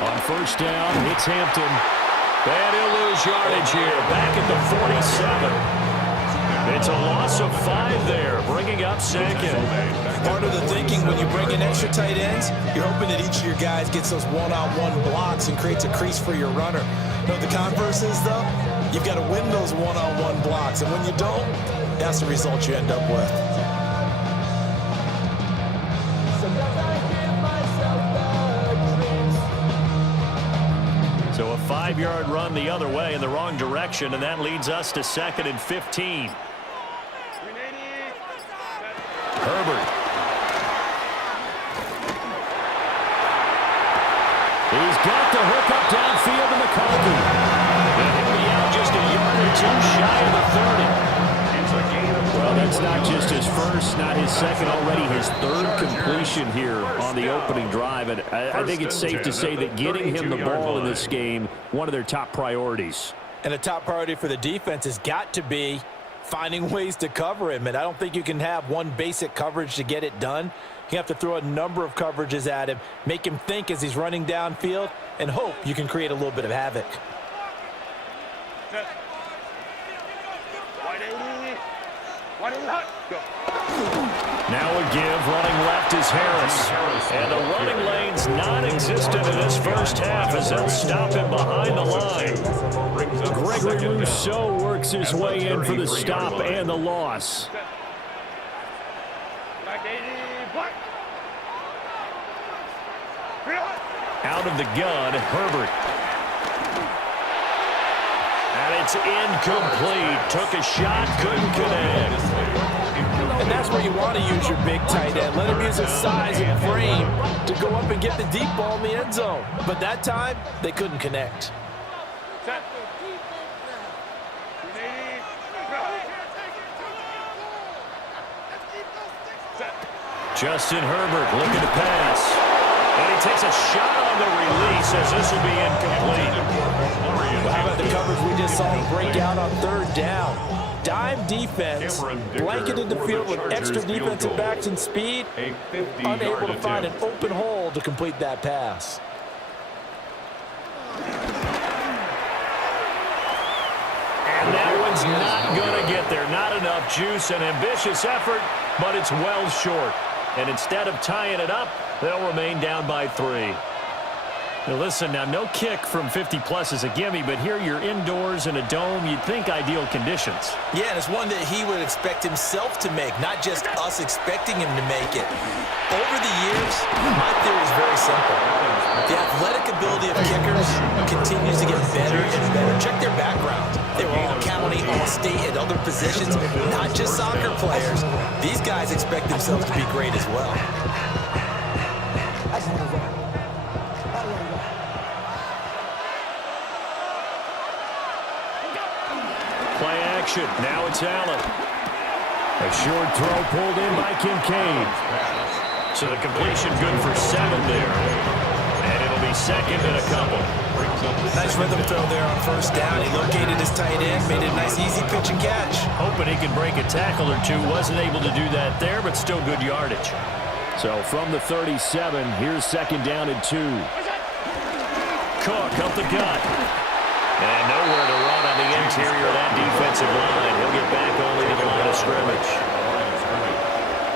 On first down, it's Hampton. And he'll lose yardage here. Back at the 47. It's a loss of 5 there, bringing up second. Part of the thinking when you bring in extra tight ends, you're hoping that each of your guys gets those one-on-one blocks and creates a crease for your runner. You know what the converse is, though? You've got to win those one-on-one blocks, and when you don't, that's the result you end up with. So a 5-yard run the other way in the wrong direction, and that leads us to 2nd and 15. Herbert. He's got the hook up downfield to McCarthy. And he'll be out just a yard or 2 shy of the 30. Well, that's not just his first, not his second, already his 3rd completion here on the opening drive. And I think it's safe to say that getting him the ball in this game, one of their top priorities. And a top priority for the defense has got to be finding ways to cover him. And I don't think you can have one basic coverage to get it done. You have to throw a number of coverages at him, make him think as he's running downfield, and hope you can create a little bit of havoc. Now a give, running left is Harris. And the running lane's non-existent in this first half as they'll stop him behind the line. Gregory Rousseau works his way in for the stop and the loss. Out of the gun, Herbert. And it's incomplete. Took a shot, couldn't connect. And that's where you want to use your big tight end. Let him use his size and frame to go up and get the deep ball in the end zone. But that time, they couldn't connect. Justin Herbert looking to pass. And he takes a shot on the release as this will be incomplete. Well, how about the coverage we just saw him break out on 3rd down? Dime defense, blanketed the field with extra defensive backs and speed, unable to find an open hole to complete that pass. And that one's not going to get there. Not enough juice, an ambitious effort, but it's well short. And instead of tying it up, they'll remain down by 3. Now listen, now no kick from 50-plus is a gimme, but here you're indoors in a dome. You'd think ideal conditions. Yeah, and it's one that he would expect himself to make, not just us expecting him to make it. Over the years, my theory is very simple. The athletic ability of kickers continues to get better and better. Check their background. They were all county, all state, and other positions, not just soccer players. These guys expect themselves to be great as well. Play action. Now it's Allen. A short throw pulled in by Kincaid. So the completion good for 7 there. And it'll be 2nd and a couple. Nice rhythm throw there on 1st down. He located his tight end, made it a nice easy pitch and catch. Hoping he could break a tackle or two. Wasn't able to do that there, but still good yardage. So from the 37, here's 2nd down and 2. Cook up the gut. And nowhere to run on the interior of that defensive line. He'll get back only to the line of scrimmage.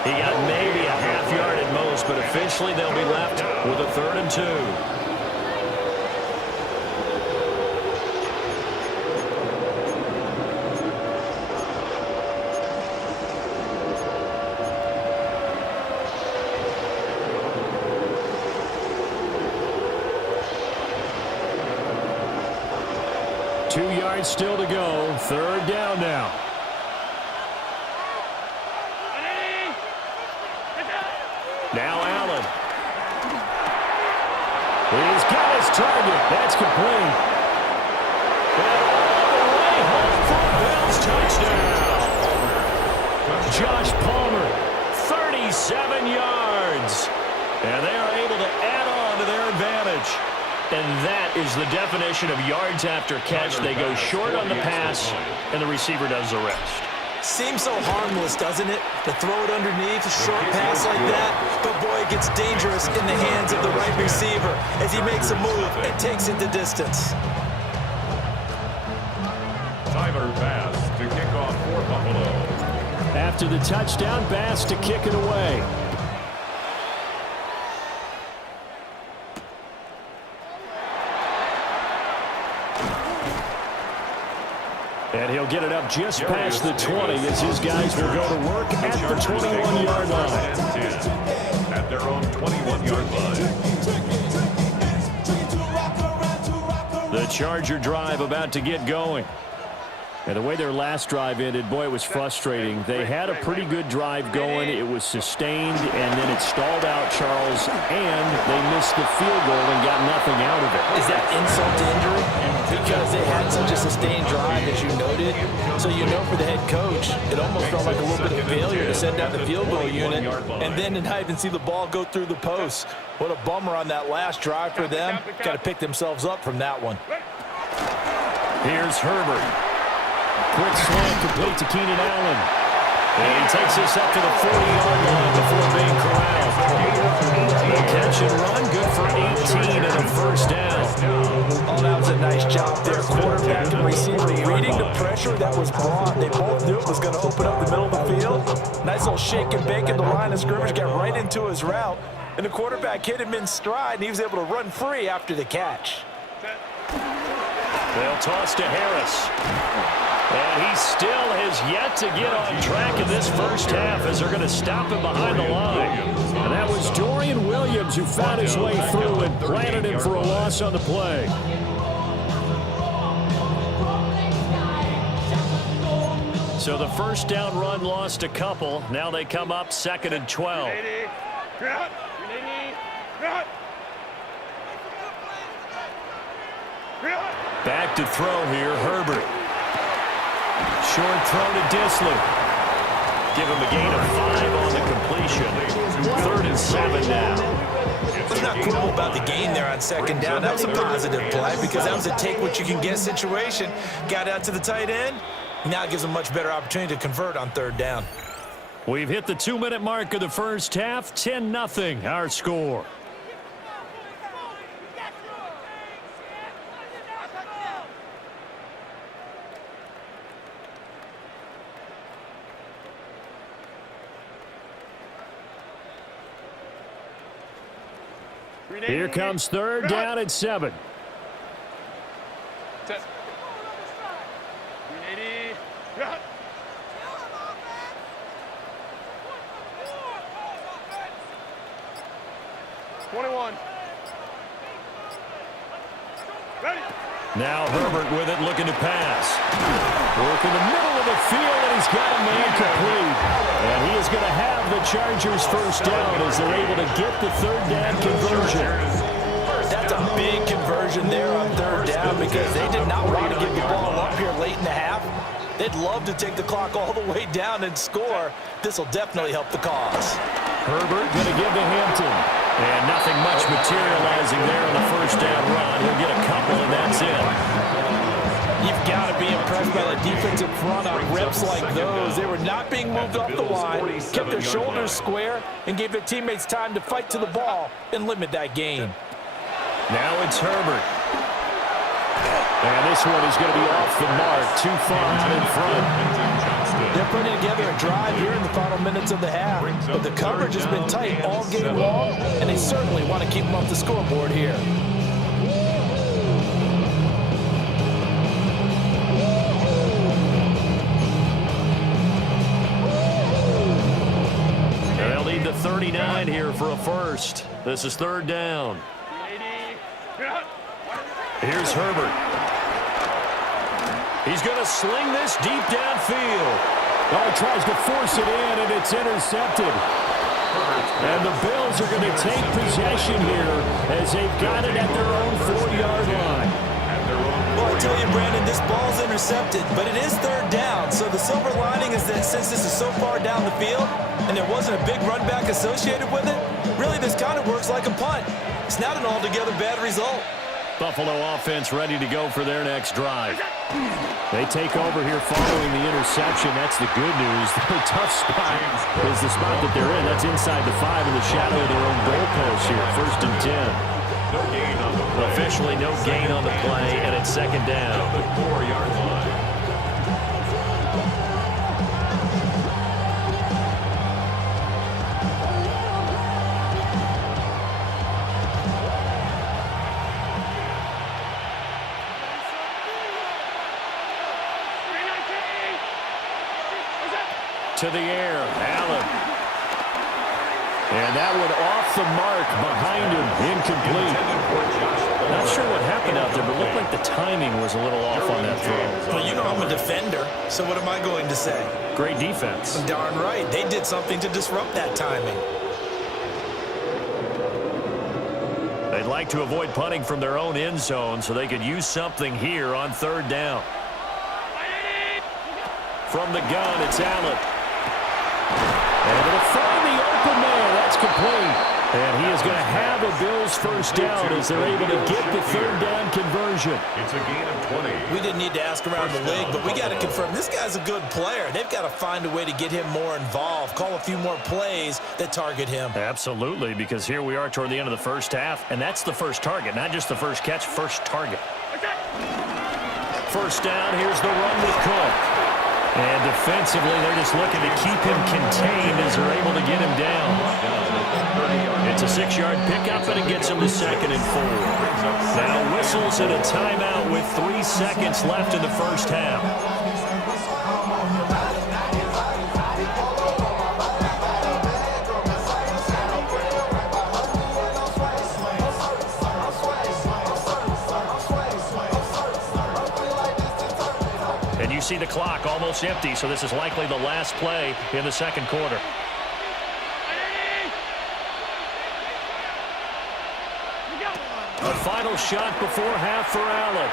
He got maybe a half yard at most, but officially they'll be left with a 3rd and 2. 2 yards still to go. Third down now. Now Allen. He's got his target. That's complete. And all the way home for a Bills touchdown. Josh Palmer, 37 yards. And they are able to add on to their advantage. And that is the definition of yards after catch. They go short on the pass, and the receiver does the rest. Seems so harmless, doesn't it? To throw it underneath a short pass like that. But, boy, it gets dangerous in the hands of the right receiver as he makes a move and takes it the distance. Tyler Bass to kick off for Buffalo. After the touchdown, Bass to kick it away. And he'll get it up just past the 20 as his guys will go to work at the 21-yard line. At their own 21-yard line. The Charger drive about to get going. And the way their last drive ended, boy, it was frustrating. They had a pretty good drive going. It was sustained, and then it stalled out, Charles, and they missed the field goal and got nothing out of it. Is that insult to injury? Because they had such a sustained drive, as you noted. So you know for the head coach, it almost felt like a little bit of failure to send out the field goal unit and then to not even see the ball go through the post. What a bummer on that last drive for them. Got to pick themselves up from that one. Here's Herbert. Quick slant complete to Keenan Allen. And he takes this up to the 40-yard line before being corralled. The catch and run, good for 18 and a first down. Oh, that was a nice job there. Quarterback and receiver reading the pressure that was brought. They both knew it was going to open up the middle of the field. Nice little shake and bake in the line of scrimmage, got right into his route. And the quarterback hit him in stride, and he was able to run free after the catch. They'll toss to Harris. And he still has yet to get on track in this first half as they're going to stop him behind the line. And that was Dorian Williams who found his way through and planted him for a loss on the play. So the first down run lost a couple. Now they come up 2nd and 12. Back to throw here, Herbert. Short throw to Disley. Give him a gain of 5 on the completion. 3rd and 7 now. Let's not quibble about the gain there on 2nd down. That was a positive play because that was a take-what-you-can-get situation. Got out to the tight end. Now it gives them a much better opportunity to convert on 3rd down. We've hit the 2-minute mark of the first half. 10-0 our score. Here comes 3rd down at 7. Now Herbert with it, looking to pass. Work in the middle of the field, and he's got a man complete. And he is going to have the Chargers first down as they're able to get the 3rd down conversion. That's a big conversion there on 3rd down because they did not want to get the ball up here late in the half. They'd love to take the clock all the way down and score. This will definitely help the cause. Herbert going to give to Hampton. And nothing much materializing there on the first down run. He'll get a couple, and that's it. You've got to be impressed by the defensive front on reps like those. They were not being moved off the line, kept their shoulders square, and gave their teammates time to fight to the ball and limit that gain. Now it's Herbert. And this one is going to be off the mark, too far out in front. They're putting together a drive here in the final minutes of the half, but the coverage has been tight all game long, and they certainly want to keep them off the scoreboard here. And they'll need the 39 here for a first. This is 3rd down. Here's Herbert. He's going to sling this deep downfield. Oh, he tries to force it in, and it's intercepted. And the Bills are going to take possession here as they've got it at their own 4-yard line. Well, I tell you, Brandon, this ball's intercepted, but it is third down. So the silver lining is that since this is so far down the field and there wasn't a big run back associated with it, really this kind of works like a punt. It's not an altogether bad result. Buffalo offense ready to go for their next drive. They take over here following the interception. That's the good news. The tough spot is the spot that they're in. That's inside the 5 in the shadow of their own goalpost here. 1st and 10. No gain on the play. Officially no gain on the play, and it's 2nd down. The 4-yard line. To the air, Allen. And that one off the mark behind him, incomplete. Not sure what happened out there, but it looked like the timing was a little off on that throw. Well, you know I'm a defender, so what am I going to say? Great defense. Darn right. They did something to disrupt that timing. They'd like to avoid punting from their own end zone so they could use something here on 3rd down. From the gun, it's Allen. And it'll find the open man. That's complete. And he is going to have a Bills 1st down as they're able to get the 3rd down conversion. It's a gain of 20. We didn't need to ask around the league, but we got to confirm this guy's a good player. They've got to find a way to get him more involved, call a few more plays that target him. Absolutely, because here we are toward the end of the 1st half, and that's the first target, not just the first catch, first target. 1st down, here's the run with Cook. And defensively, they're just looking to keep him contained as they're able to get him down. It's a 6-yard pickup, and it gets him to 2nd and 4. Now whistles and a timeout with 3 seconds left in the 1st half. And you see the clock almost empty, so this is likely the last play in the 2nd quarter. A final shot before half for Allen.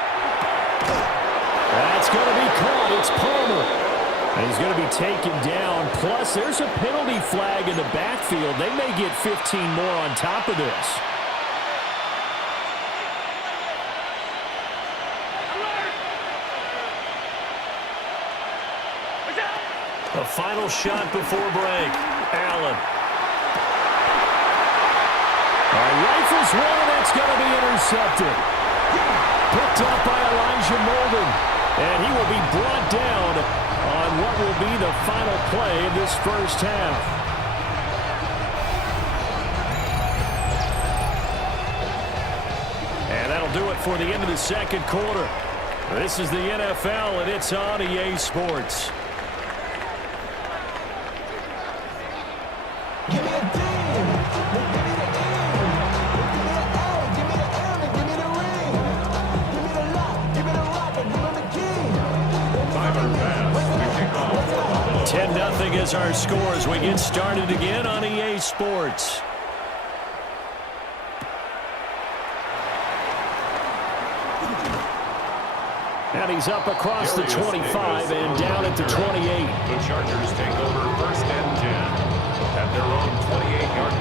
That's going to be caught. It's Palmer. And he's going to be taken down. Plus, there's a penalty flag in the backfield. They may get 15 more on top of this. A final shot before break. Allen. Rifles one, and that's going to be intercepted. Picked up by Elijah Molden. And he will be brought down on what will be the final play of this 1st half. And that'll do it for the end of the 2nd quarter. This is the NFL, and it's on EA Sports. Give me a D. Give me the E. Give me the A. Give me the M. Give me the ring. Give me the lock. Give me the rock. And give me the key. 10-0 is our score as we get started again on EA Sports. And he's up across the 25 and down at the 28. The Chargers take over 1st and 10 at their own 28-yard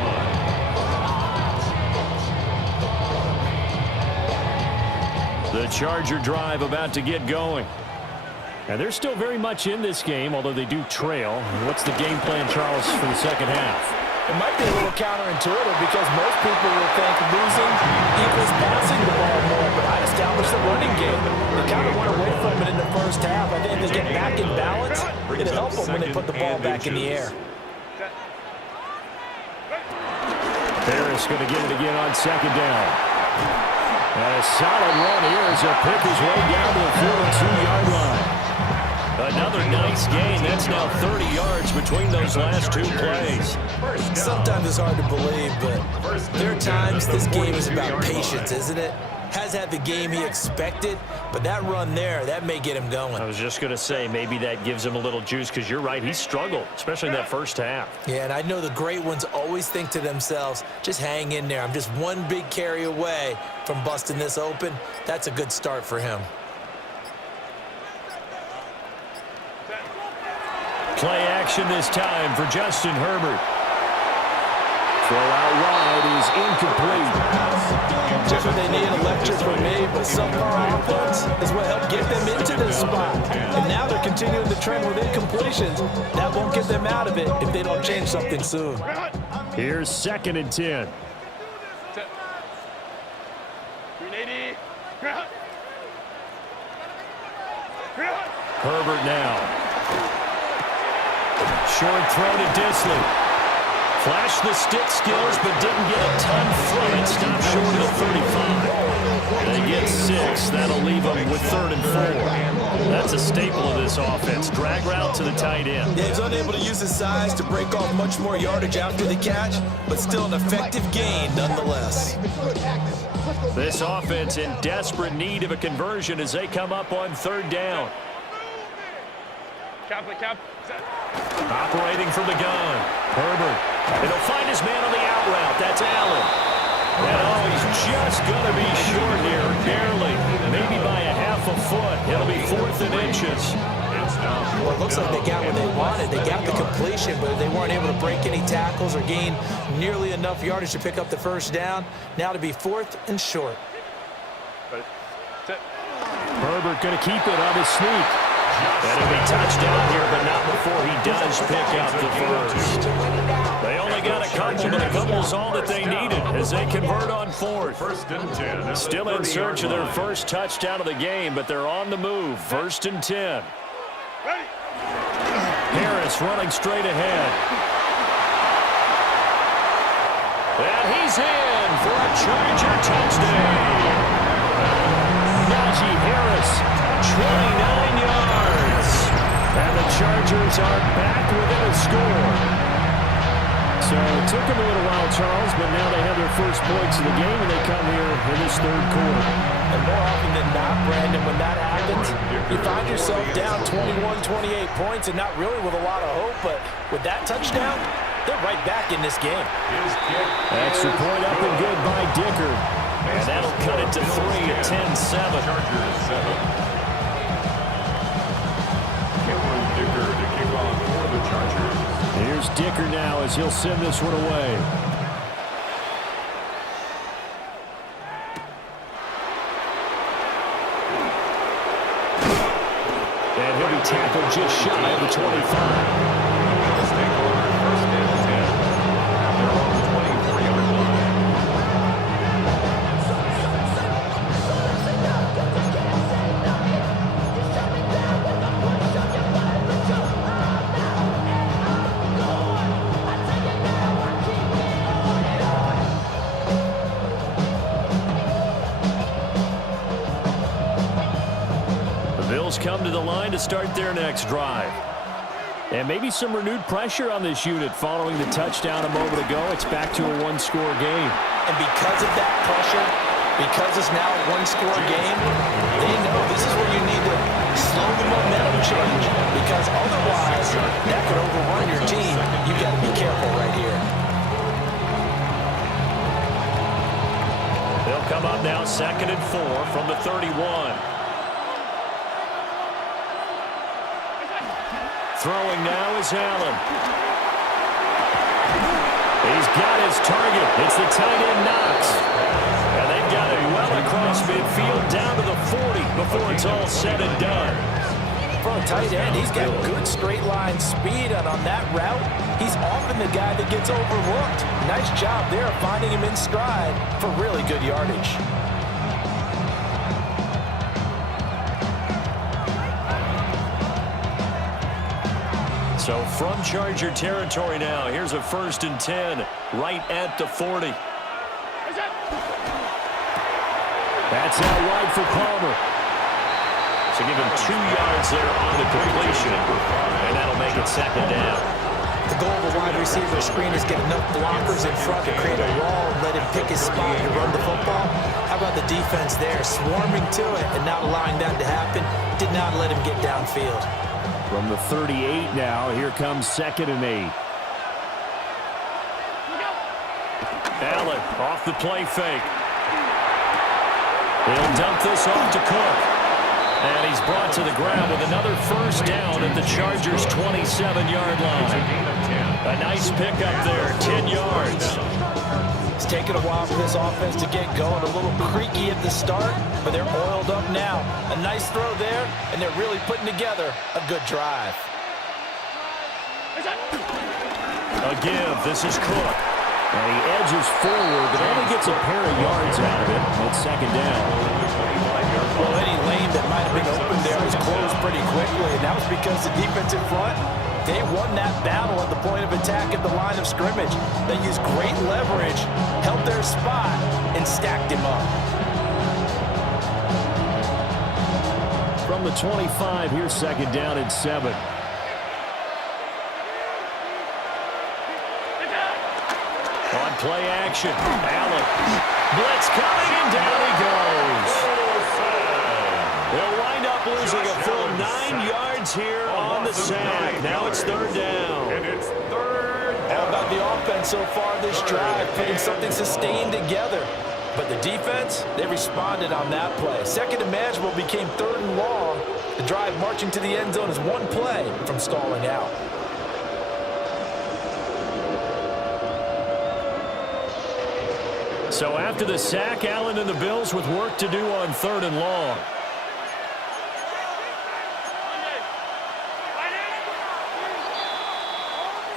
line. The Charger drive about to get going. And they're still very much in this game, although they do trail. What's the game plan, Charles, for the 2nd half? It might be a little counterintuitive because most people would think losing equals passing the ball more, but I established the running game. They kind of went away from it in the 1st half. I think if they get back in balance, it'll help them when they put the ball back in the air. Harris going to get it again on 2nd down. And a solid run here as he'll pick his way down to the 42-yard line. Another nice gain. That's now 30 yards between those last 2 plays. Sometimes it's hard to believe, but there are times this game is about patience, isn't it? has had the game he expected, but that run there, that may get him going. I was just going to say, maybe that gives him a little juice, because you're right, he struggled, especially in that first half. Yeah, and I know the great ones always think to themselves, just hang in there. I'm just one big carry away from busting this open. That's a good start for him. Play action this time for Justin Herbert. Throw out wide is incomplete. Just what they need, a lecture from me, but subpar offense is what helped get them into this spot. And now they're continuing the trend with incompletions. That won't get them out of it if they don't change something soon. Here's 2nd and 10. 380. Herbert now. Short throw to Disley. Flashed the stick skills, but didn't get a ton from it. Stopped short of the 35. They get 6. That'll leave them with 3rd and 4. That's a staple of this offense. Drag route to the tight end. Yeah, he's unable to use his size to break off much more yardage after the catch, but still an effective gain nonetheless. This offense in desperate need of a conversion as they come up on 3rd down. Operating from the gun. Herbert. It'll find his man on the out route. That's Allen. And he's just going to be short here, barely. Maybe by a half a foot. It'll be 4th and inches. Well, it looks like they got what they wanted. They got the completion, but they weren't able to break any tackles or gain nearly enough yardage to pick up the 1st down. Now to be 4th and short. Herbert going to keep it on his sneak. That'll be touchdown here, but not before he does pick up the 1st. They only got a couple, but a couple's all that they needed as they convert on 4th. 1st and 10. Still in search of their first touchdown of the game, but they're on the move. 1st and 10. Harris running straight ahead. And he's in for a Charger touchdown. Najee Harris, 29 yards. And the Chargers are back within a score. So it took them a little while, Charles, but now they have their first points of the game, and they come here in this 3rd quarter. And more often than not, Brandon, when that happens, you find yourself down 21, 28 points and not really with a lot of hope, but with that touchdown, they're right back in this game. Extra point up and good by Dicker. And that'll cut it to 3 at 10-7. Chargers 7. Cameron Dicker to kick off for the Chargers. Here's Dicker now as he'll send this one away. And he'll be tackled just shy of the 25. Bills take over 1st and 10 at their own 23-yard line. Come to the line to start their next drive. And maybe some renewed pressure on this unit following the touchdown a moment ago. It's back to a 1-score game. And because of that pressure, because it's now a 1-score game, they know this is where you need to slow the momentum change, because otherwise that could overrun your team. You got to be careful right here. They'll come up now 2nd and 4 from the 31. Throwing now is Allen. He's got his target. It's the tight end Knox. And they've got it well across midfield down to the 40 before it's all said and done. For a tight end, he's got good straight line speed, and on that route, he's often the guy that gets overlooked. Nice job there finding him in stride for really good yardage. So from Charger territory now, here's a 1st and 10 right at the 40. That's out wide for Palmer. So give him 2 yards there on the completion, and that'll make it 2nd down. The goal of a wide receiver screen is get enough blockers in front to create a wall and let him pick his spot to run the football. Have about the defense there? Swarming to it and not allowing that to happen. Did not let him get downfield. From the 38 now, here comes 2nd and 8. Allen off the play fake. He'll dump this off to Cook. And he's brought to the ground with another first down at the Chargers' 27-yard line. A nice pickup there, 10 yards. It's taken a while for this offense to get going. A little creaky at the start, but they're oiled up now. A nice throw there, and they're really putting together a good drive. A give. This is Cook. And he edges forward, but only gets a pair of yards out of it. It's 2nd down. Well, any lane that might have been open there was closed pretty quickly, and that was because the defensive front, they won that battle at the point of attack at the line of scrimmage. They used great leverage, held their spot, and stacked him up. From the 25, here's 2nd down and 7. On play action, Allen. Blitz coming, and down he goes. They'll wind up losing a full 9 yards here on the sack. Now it's 3rd down. And it's 3rd down. How about the offense so far this drive, putting something sustained together? But the defense, they responded on that play. 2nd and manageable became 3rd and long. The drive marching to the end zone is one play from stalling out. So after the sack, Allen and the Bills with work to do on 3rd and long.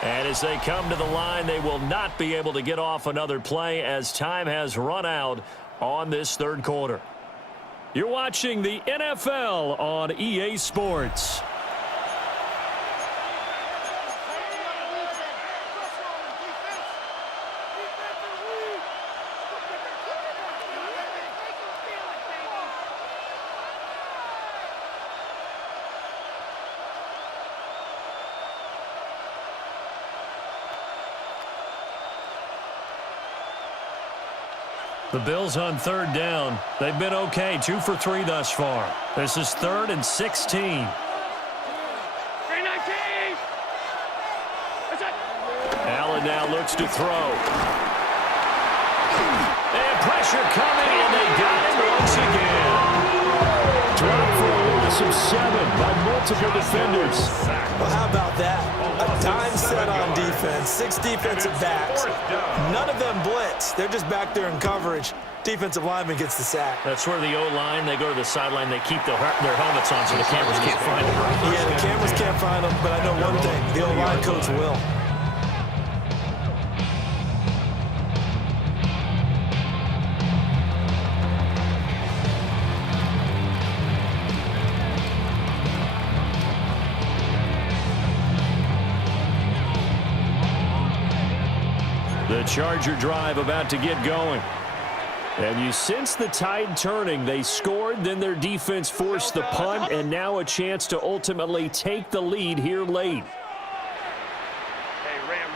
And as they come to the line, they will not be able to get off another play as time has run out on this 3rd quarter. You're watching the NFL on EA Sports. The Bills on 3rd down. They've been okay, 2 for 3 thus far. This is 3rd and 16. Allen now looks to throw. And pressure coming, and they got him once again. Dropped for a loss of 7 by multiple defenders. Well, how about that? A dime set on defense, 6 defensive backs. None of them blitz. They're just back there in coverage. Defensive lineman gets the sack. That's where the O-line, they go to the sideline, they keep their helmets on so the cameras can't find them. Yeah, the cameras can't find them, but I know one thing. The O-line coach will. The Charger drive about to get going. And you sense the tide turning. They scored, then their defense forced the punt, and now a chance to ultimately take the lead here late. Hey, Ram.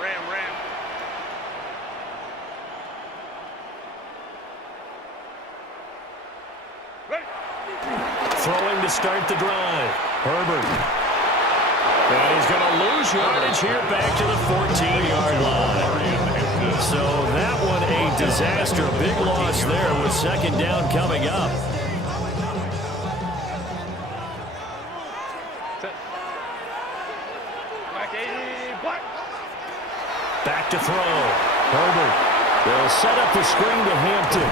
Ready. Throwing to start the drive. Herbert. And he's going to lose yardage here back to the 14-yard line. So that one a disaster. Big loss there with 2nd down coming up. Back to throw. Herbert. They'll set up the screen to Hampton.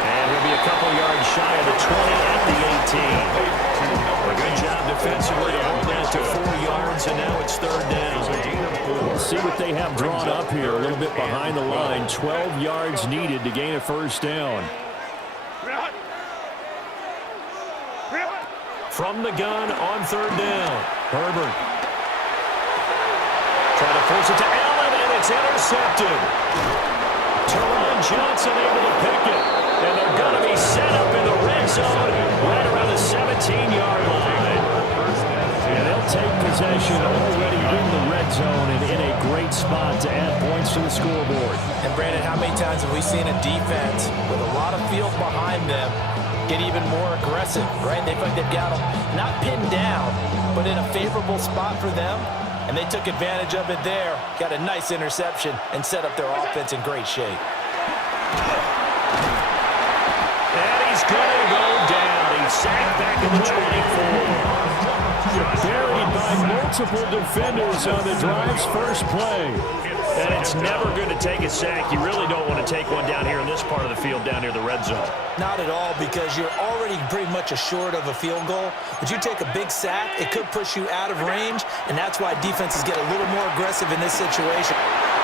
And he'll be a couple yards shy of the 20 at the 18. A good job defensively to hold that to 4 yards, and now it's 3rd down. We'll see what they have drawn up here. A little bit behind the line. 12 yards needed to gain a first down. From the gun on 3rd down. Herbert. Trying to force it to Allen, and it's intercepted. Teron Johnson able to pick it. And they're going to be set up in the red zone right around the 17-yard line. And they'll take possession already in the red zone and in a great spot to add points to the scoreboard. And Brandon, how many times have we seen a defense with a lot of field behind them get even more aggressive, right? They feel like they've got them not pinned down, but in a favorable spot for them, and they took advantage of it there, got a nice interception, and set up their offense in great shape. And he's going to go down. He's sacked back in the 24. Buried by multiple defenders on the drive's first play. And it's never going to take a sack. You really don't want to take one down here in this part of the field, down near the red zone. Not at all, because you're already pretty much assured of a field goal. But you take a big sack, it could push you out of range, and that's why defenses get a little more aggressive in this situation.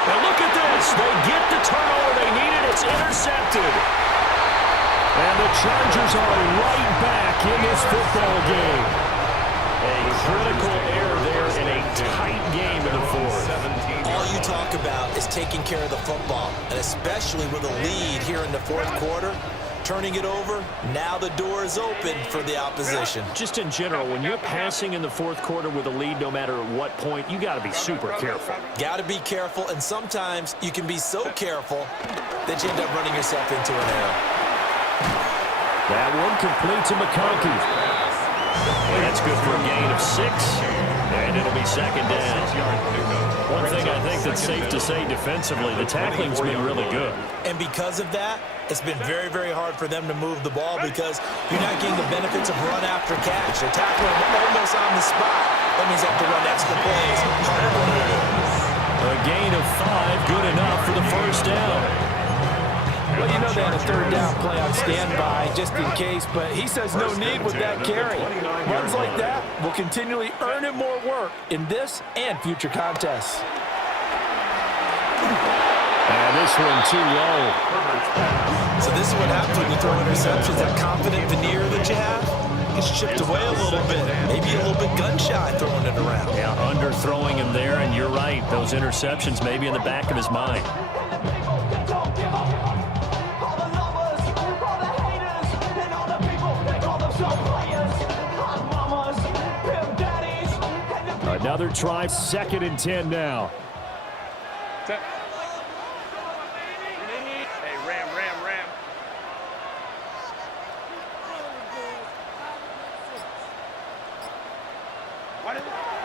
Now look at this. They get the turnover they needed. It's intercepted. And the Chargers are right back in this football game. A critical error there in a tight game in the fourth. All you talk about is taking care of the football, and especially with a lead here in the fourth quarter, turning it over, now the door is open for the opposition. Just in general, when you're passing in the fourth quarter with a lead, no matter at what point, you got to be super careful. Got to be careful, and sometimes you can be so careful that you end up running yourself into an error. That one complete to McConkey. That's good for a gain of 6, and it'll be second down. One thing I think that's safe to say defensively, the tackling's been really good. And because of that, it's been very, very hard for them to move the ball because you're not getting the benefits of run after catch. They're tackling almost on the spot. That means they have to run extra plays. A gain of 5, good enough for the first down. Well, you know they had a third down play on standby just in case, but he says no need with that carry. Runs like that will continually earn him more work in this and future contests. And this one too low. So this is what happens when you throw interceptions. That confident veneer that you have gets chipped away a little bit. Maybe a little bit gun-shy throwing it around. Yeah, underthrowing him there, and you're right. Those interceptions may be in the back of his mind. Another try, 2nd and 10 now. Hey, Ram.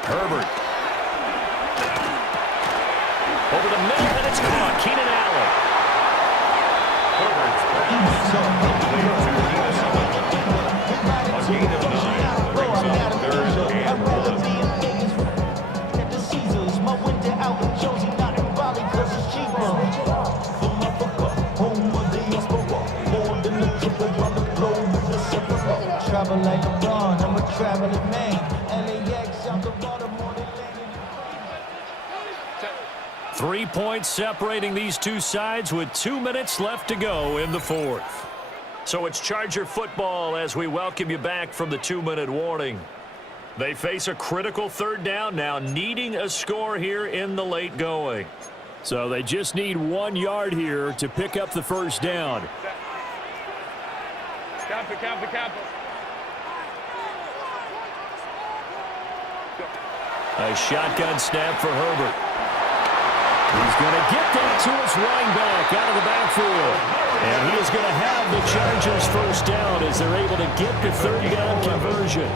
Herbert. Over the middle, and it's caught. Keenan Travel like LeBron, I'm a traveling man. LAX out the Baltimore. 3 points separating these two sides with 2 minutes left to go in the fourth. So it's Charger football as we welcome you back from the 2-minute warning. They face a critical third down now, needing a score here in the late going. So they just need 1 yard here to pick up the first down. Cap. A shotgun snap for Herbert. He's going to get that to his running back out of the backfield. And he is going to have the Chargers first down as they're able to get the third down conversion.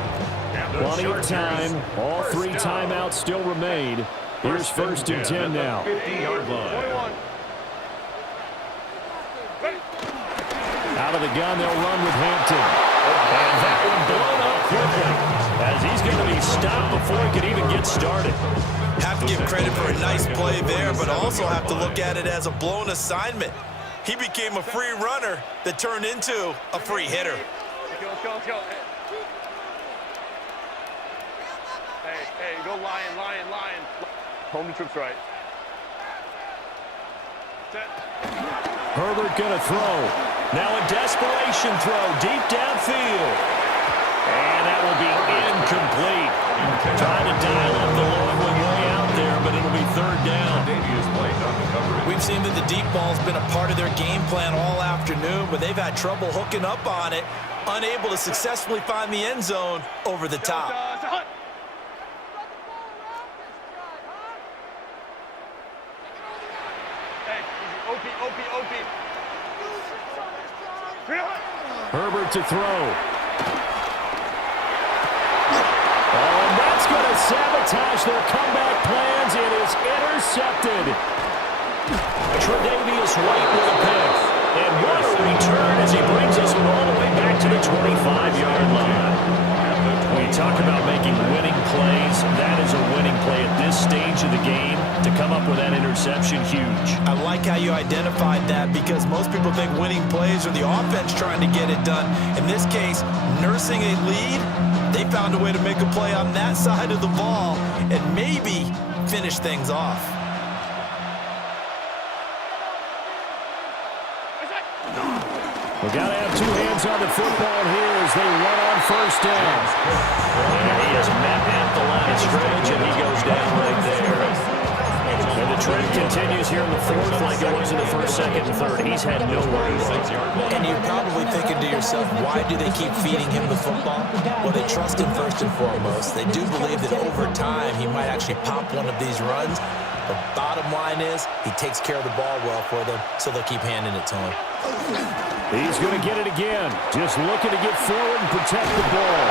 Plenty of time. All 3 timeouts still remain. Here's 1st and 10 now. 50-yard line. Out of the gun, they'll run with Hampton. And that one blown up quickly as he's going to be stopped before he could even get started. Have to give credit for a nice play there, but also have to look at it as a blown assignment. He became a free runner that turned into a free hitter. Let's go. Hey, go lion. Home the troops right. Set. Herbert going to throw. Now a desperation throw deep downfield. And that will be incomplete. Trying to dial up the long one way out there, but it'll be third down. We've seen that the deep ball's been a part of their game plan all afternoon, but they've had trouble hooking up on it, unable to successfully find the end zone over the top. Herbert to throw. Oh, and that's going to sabotage their comeback plans. It is intercepted. Tre'Davious White with a pick. And what a return as he brings us all the way back to the 25-yard line. When you talk about making winning plays, that is a winning play at this stage of the game. To come up with that interception, huge. I like how you identified that because most people think winning plays are the offense trying to get it done. In this case, nursing a lead, they found a way to make a play on that side of the ball and maybe finish things off. We got to have two hands on the football here as they run on first down. And he is met at the line of scrimmage, and he goes down right there. And the trend continues here in the fourth like it was in the first, second, and third. He's had no worries. And you're probably thinking to yourself, why do they keep feeding him the football? Well, they trust him first and foremost. They do believe that over time he might actually pop one of these runs. The bottom line is he takes care of the ball well for them, so they'll keep handing it to him. He's going to get it again. Just looking to get forward and protect the ball.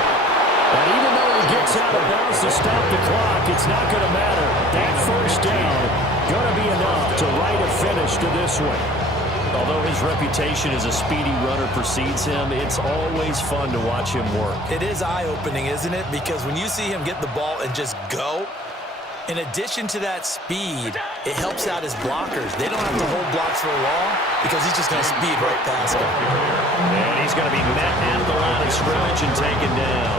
And even though he gets out of bounds to stop the clock, it's not going to matter. That first down going to be enough to write a finish to this one. Although his reputation as a speedy runner precedes him, it's always fun to watch him work. It is eye-opening, isn't it? Because when you see him get the ball and just go, in addition to that speed, it helps out his blockers. They don't have to hold blocks for long because he's just going to speed right past them. And he's going to be met at the line of scrimmage and taken down.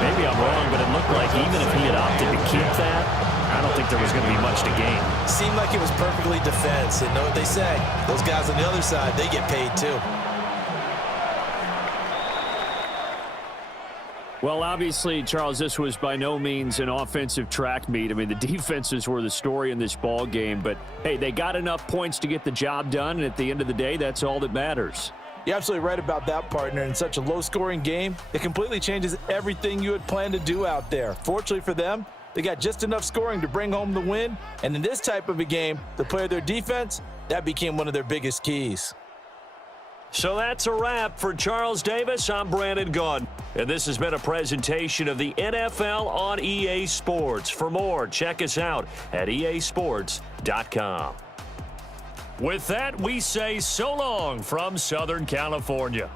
Maybe I'm wrong, but it looked like even if he had opted to keep that, I don't think there was going to be much to gain. Seemed like it was perfectly defense. And know what they say? Those guys on the other side, they get paid too. Well, obviously, Charles, this was by no means an offensive track meet. I mean, the defenses were the story in this ball game. But, hey, they got enough points to get the job done, and at the end of the day, that's all that matters. You're absolutely right about that, partner. In such a low-scoring game, it completely changes everything you had planned to do out there. Fortunately for them, they got just enough scoring to bring home the win. And in this type of a game, to play their defense, that became one of their biggest keys. So that's a wrap for Charles Davis. I'm Brandon Gaudin, and this has been a presentation of the NFL on EA Sports. For more, check us out at easports.com. With that, we say so long from Southern California.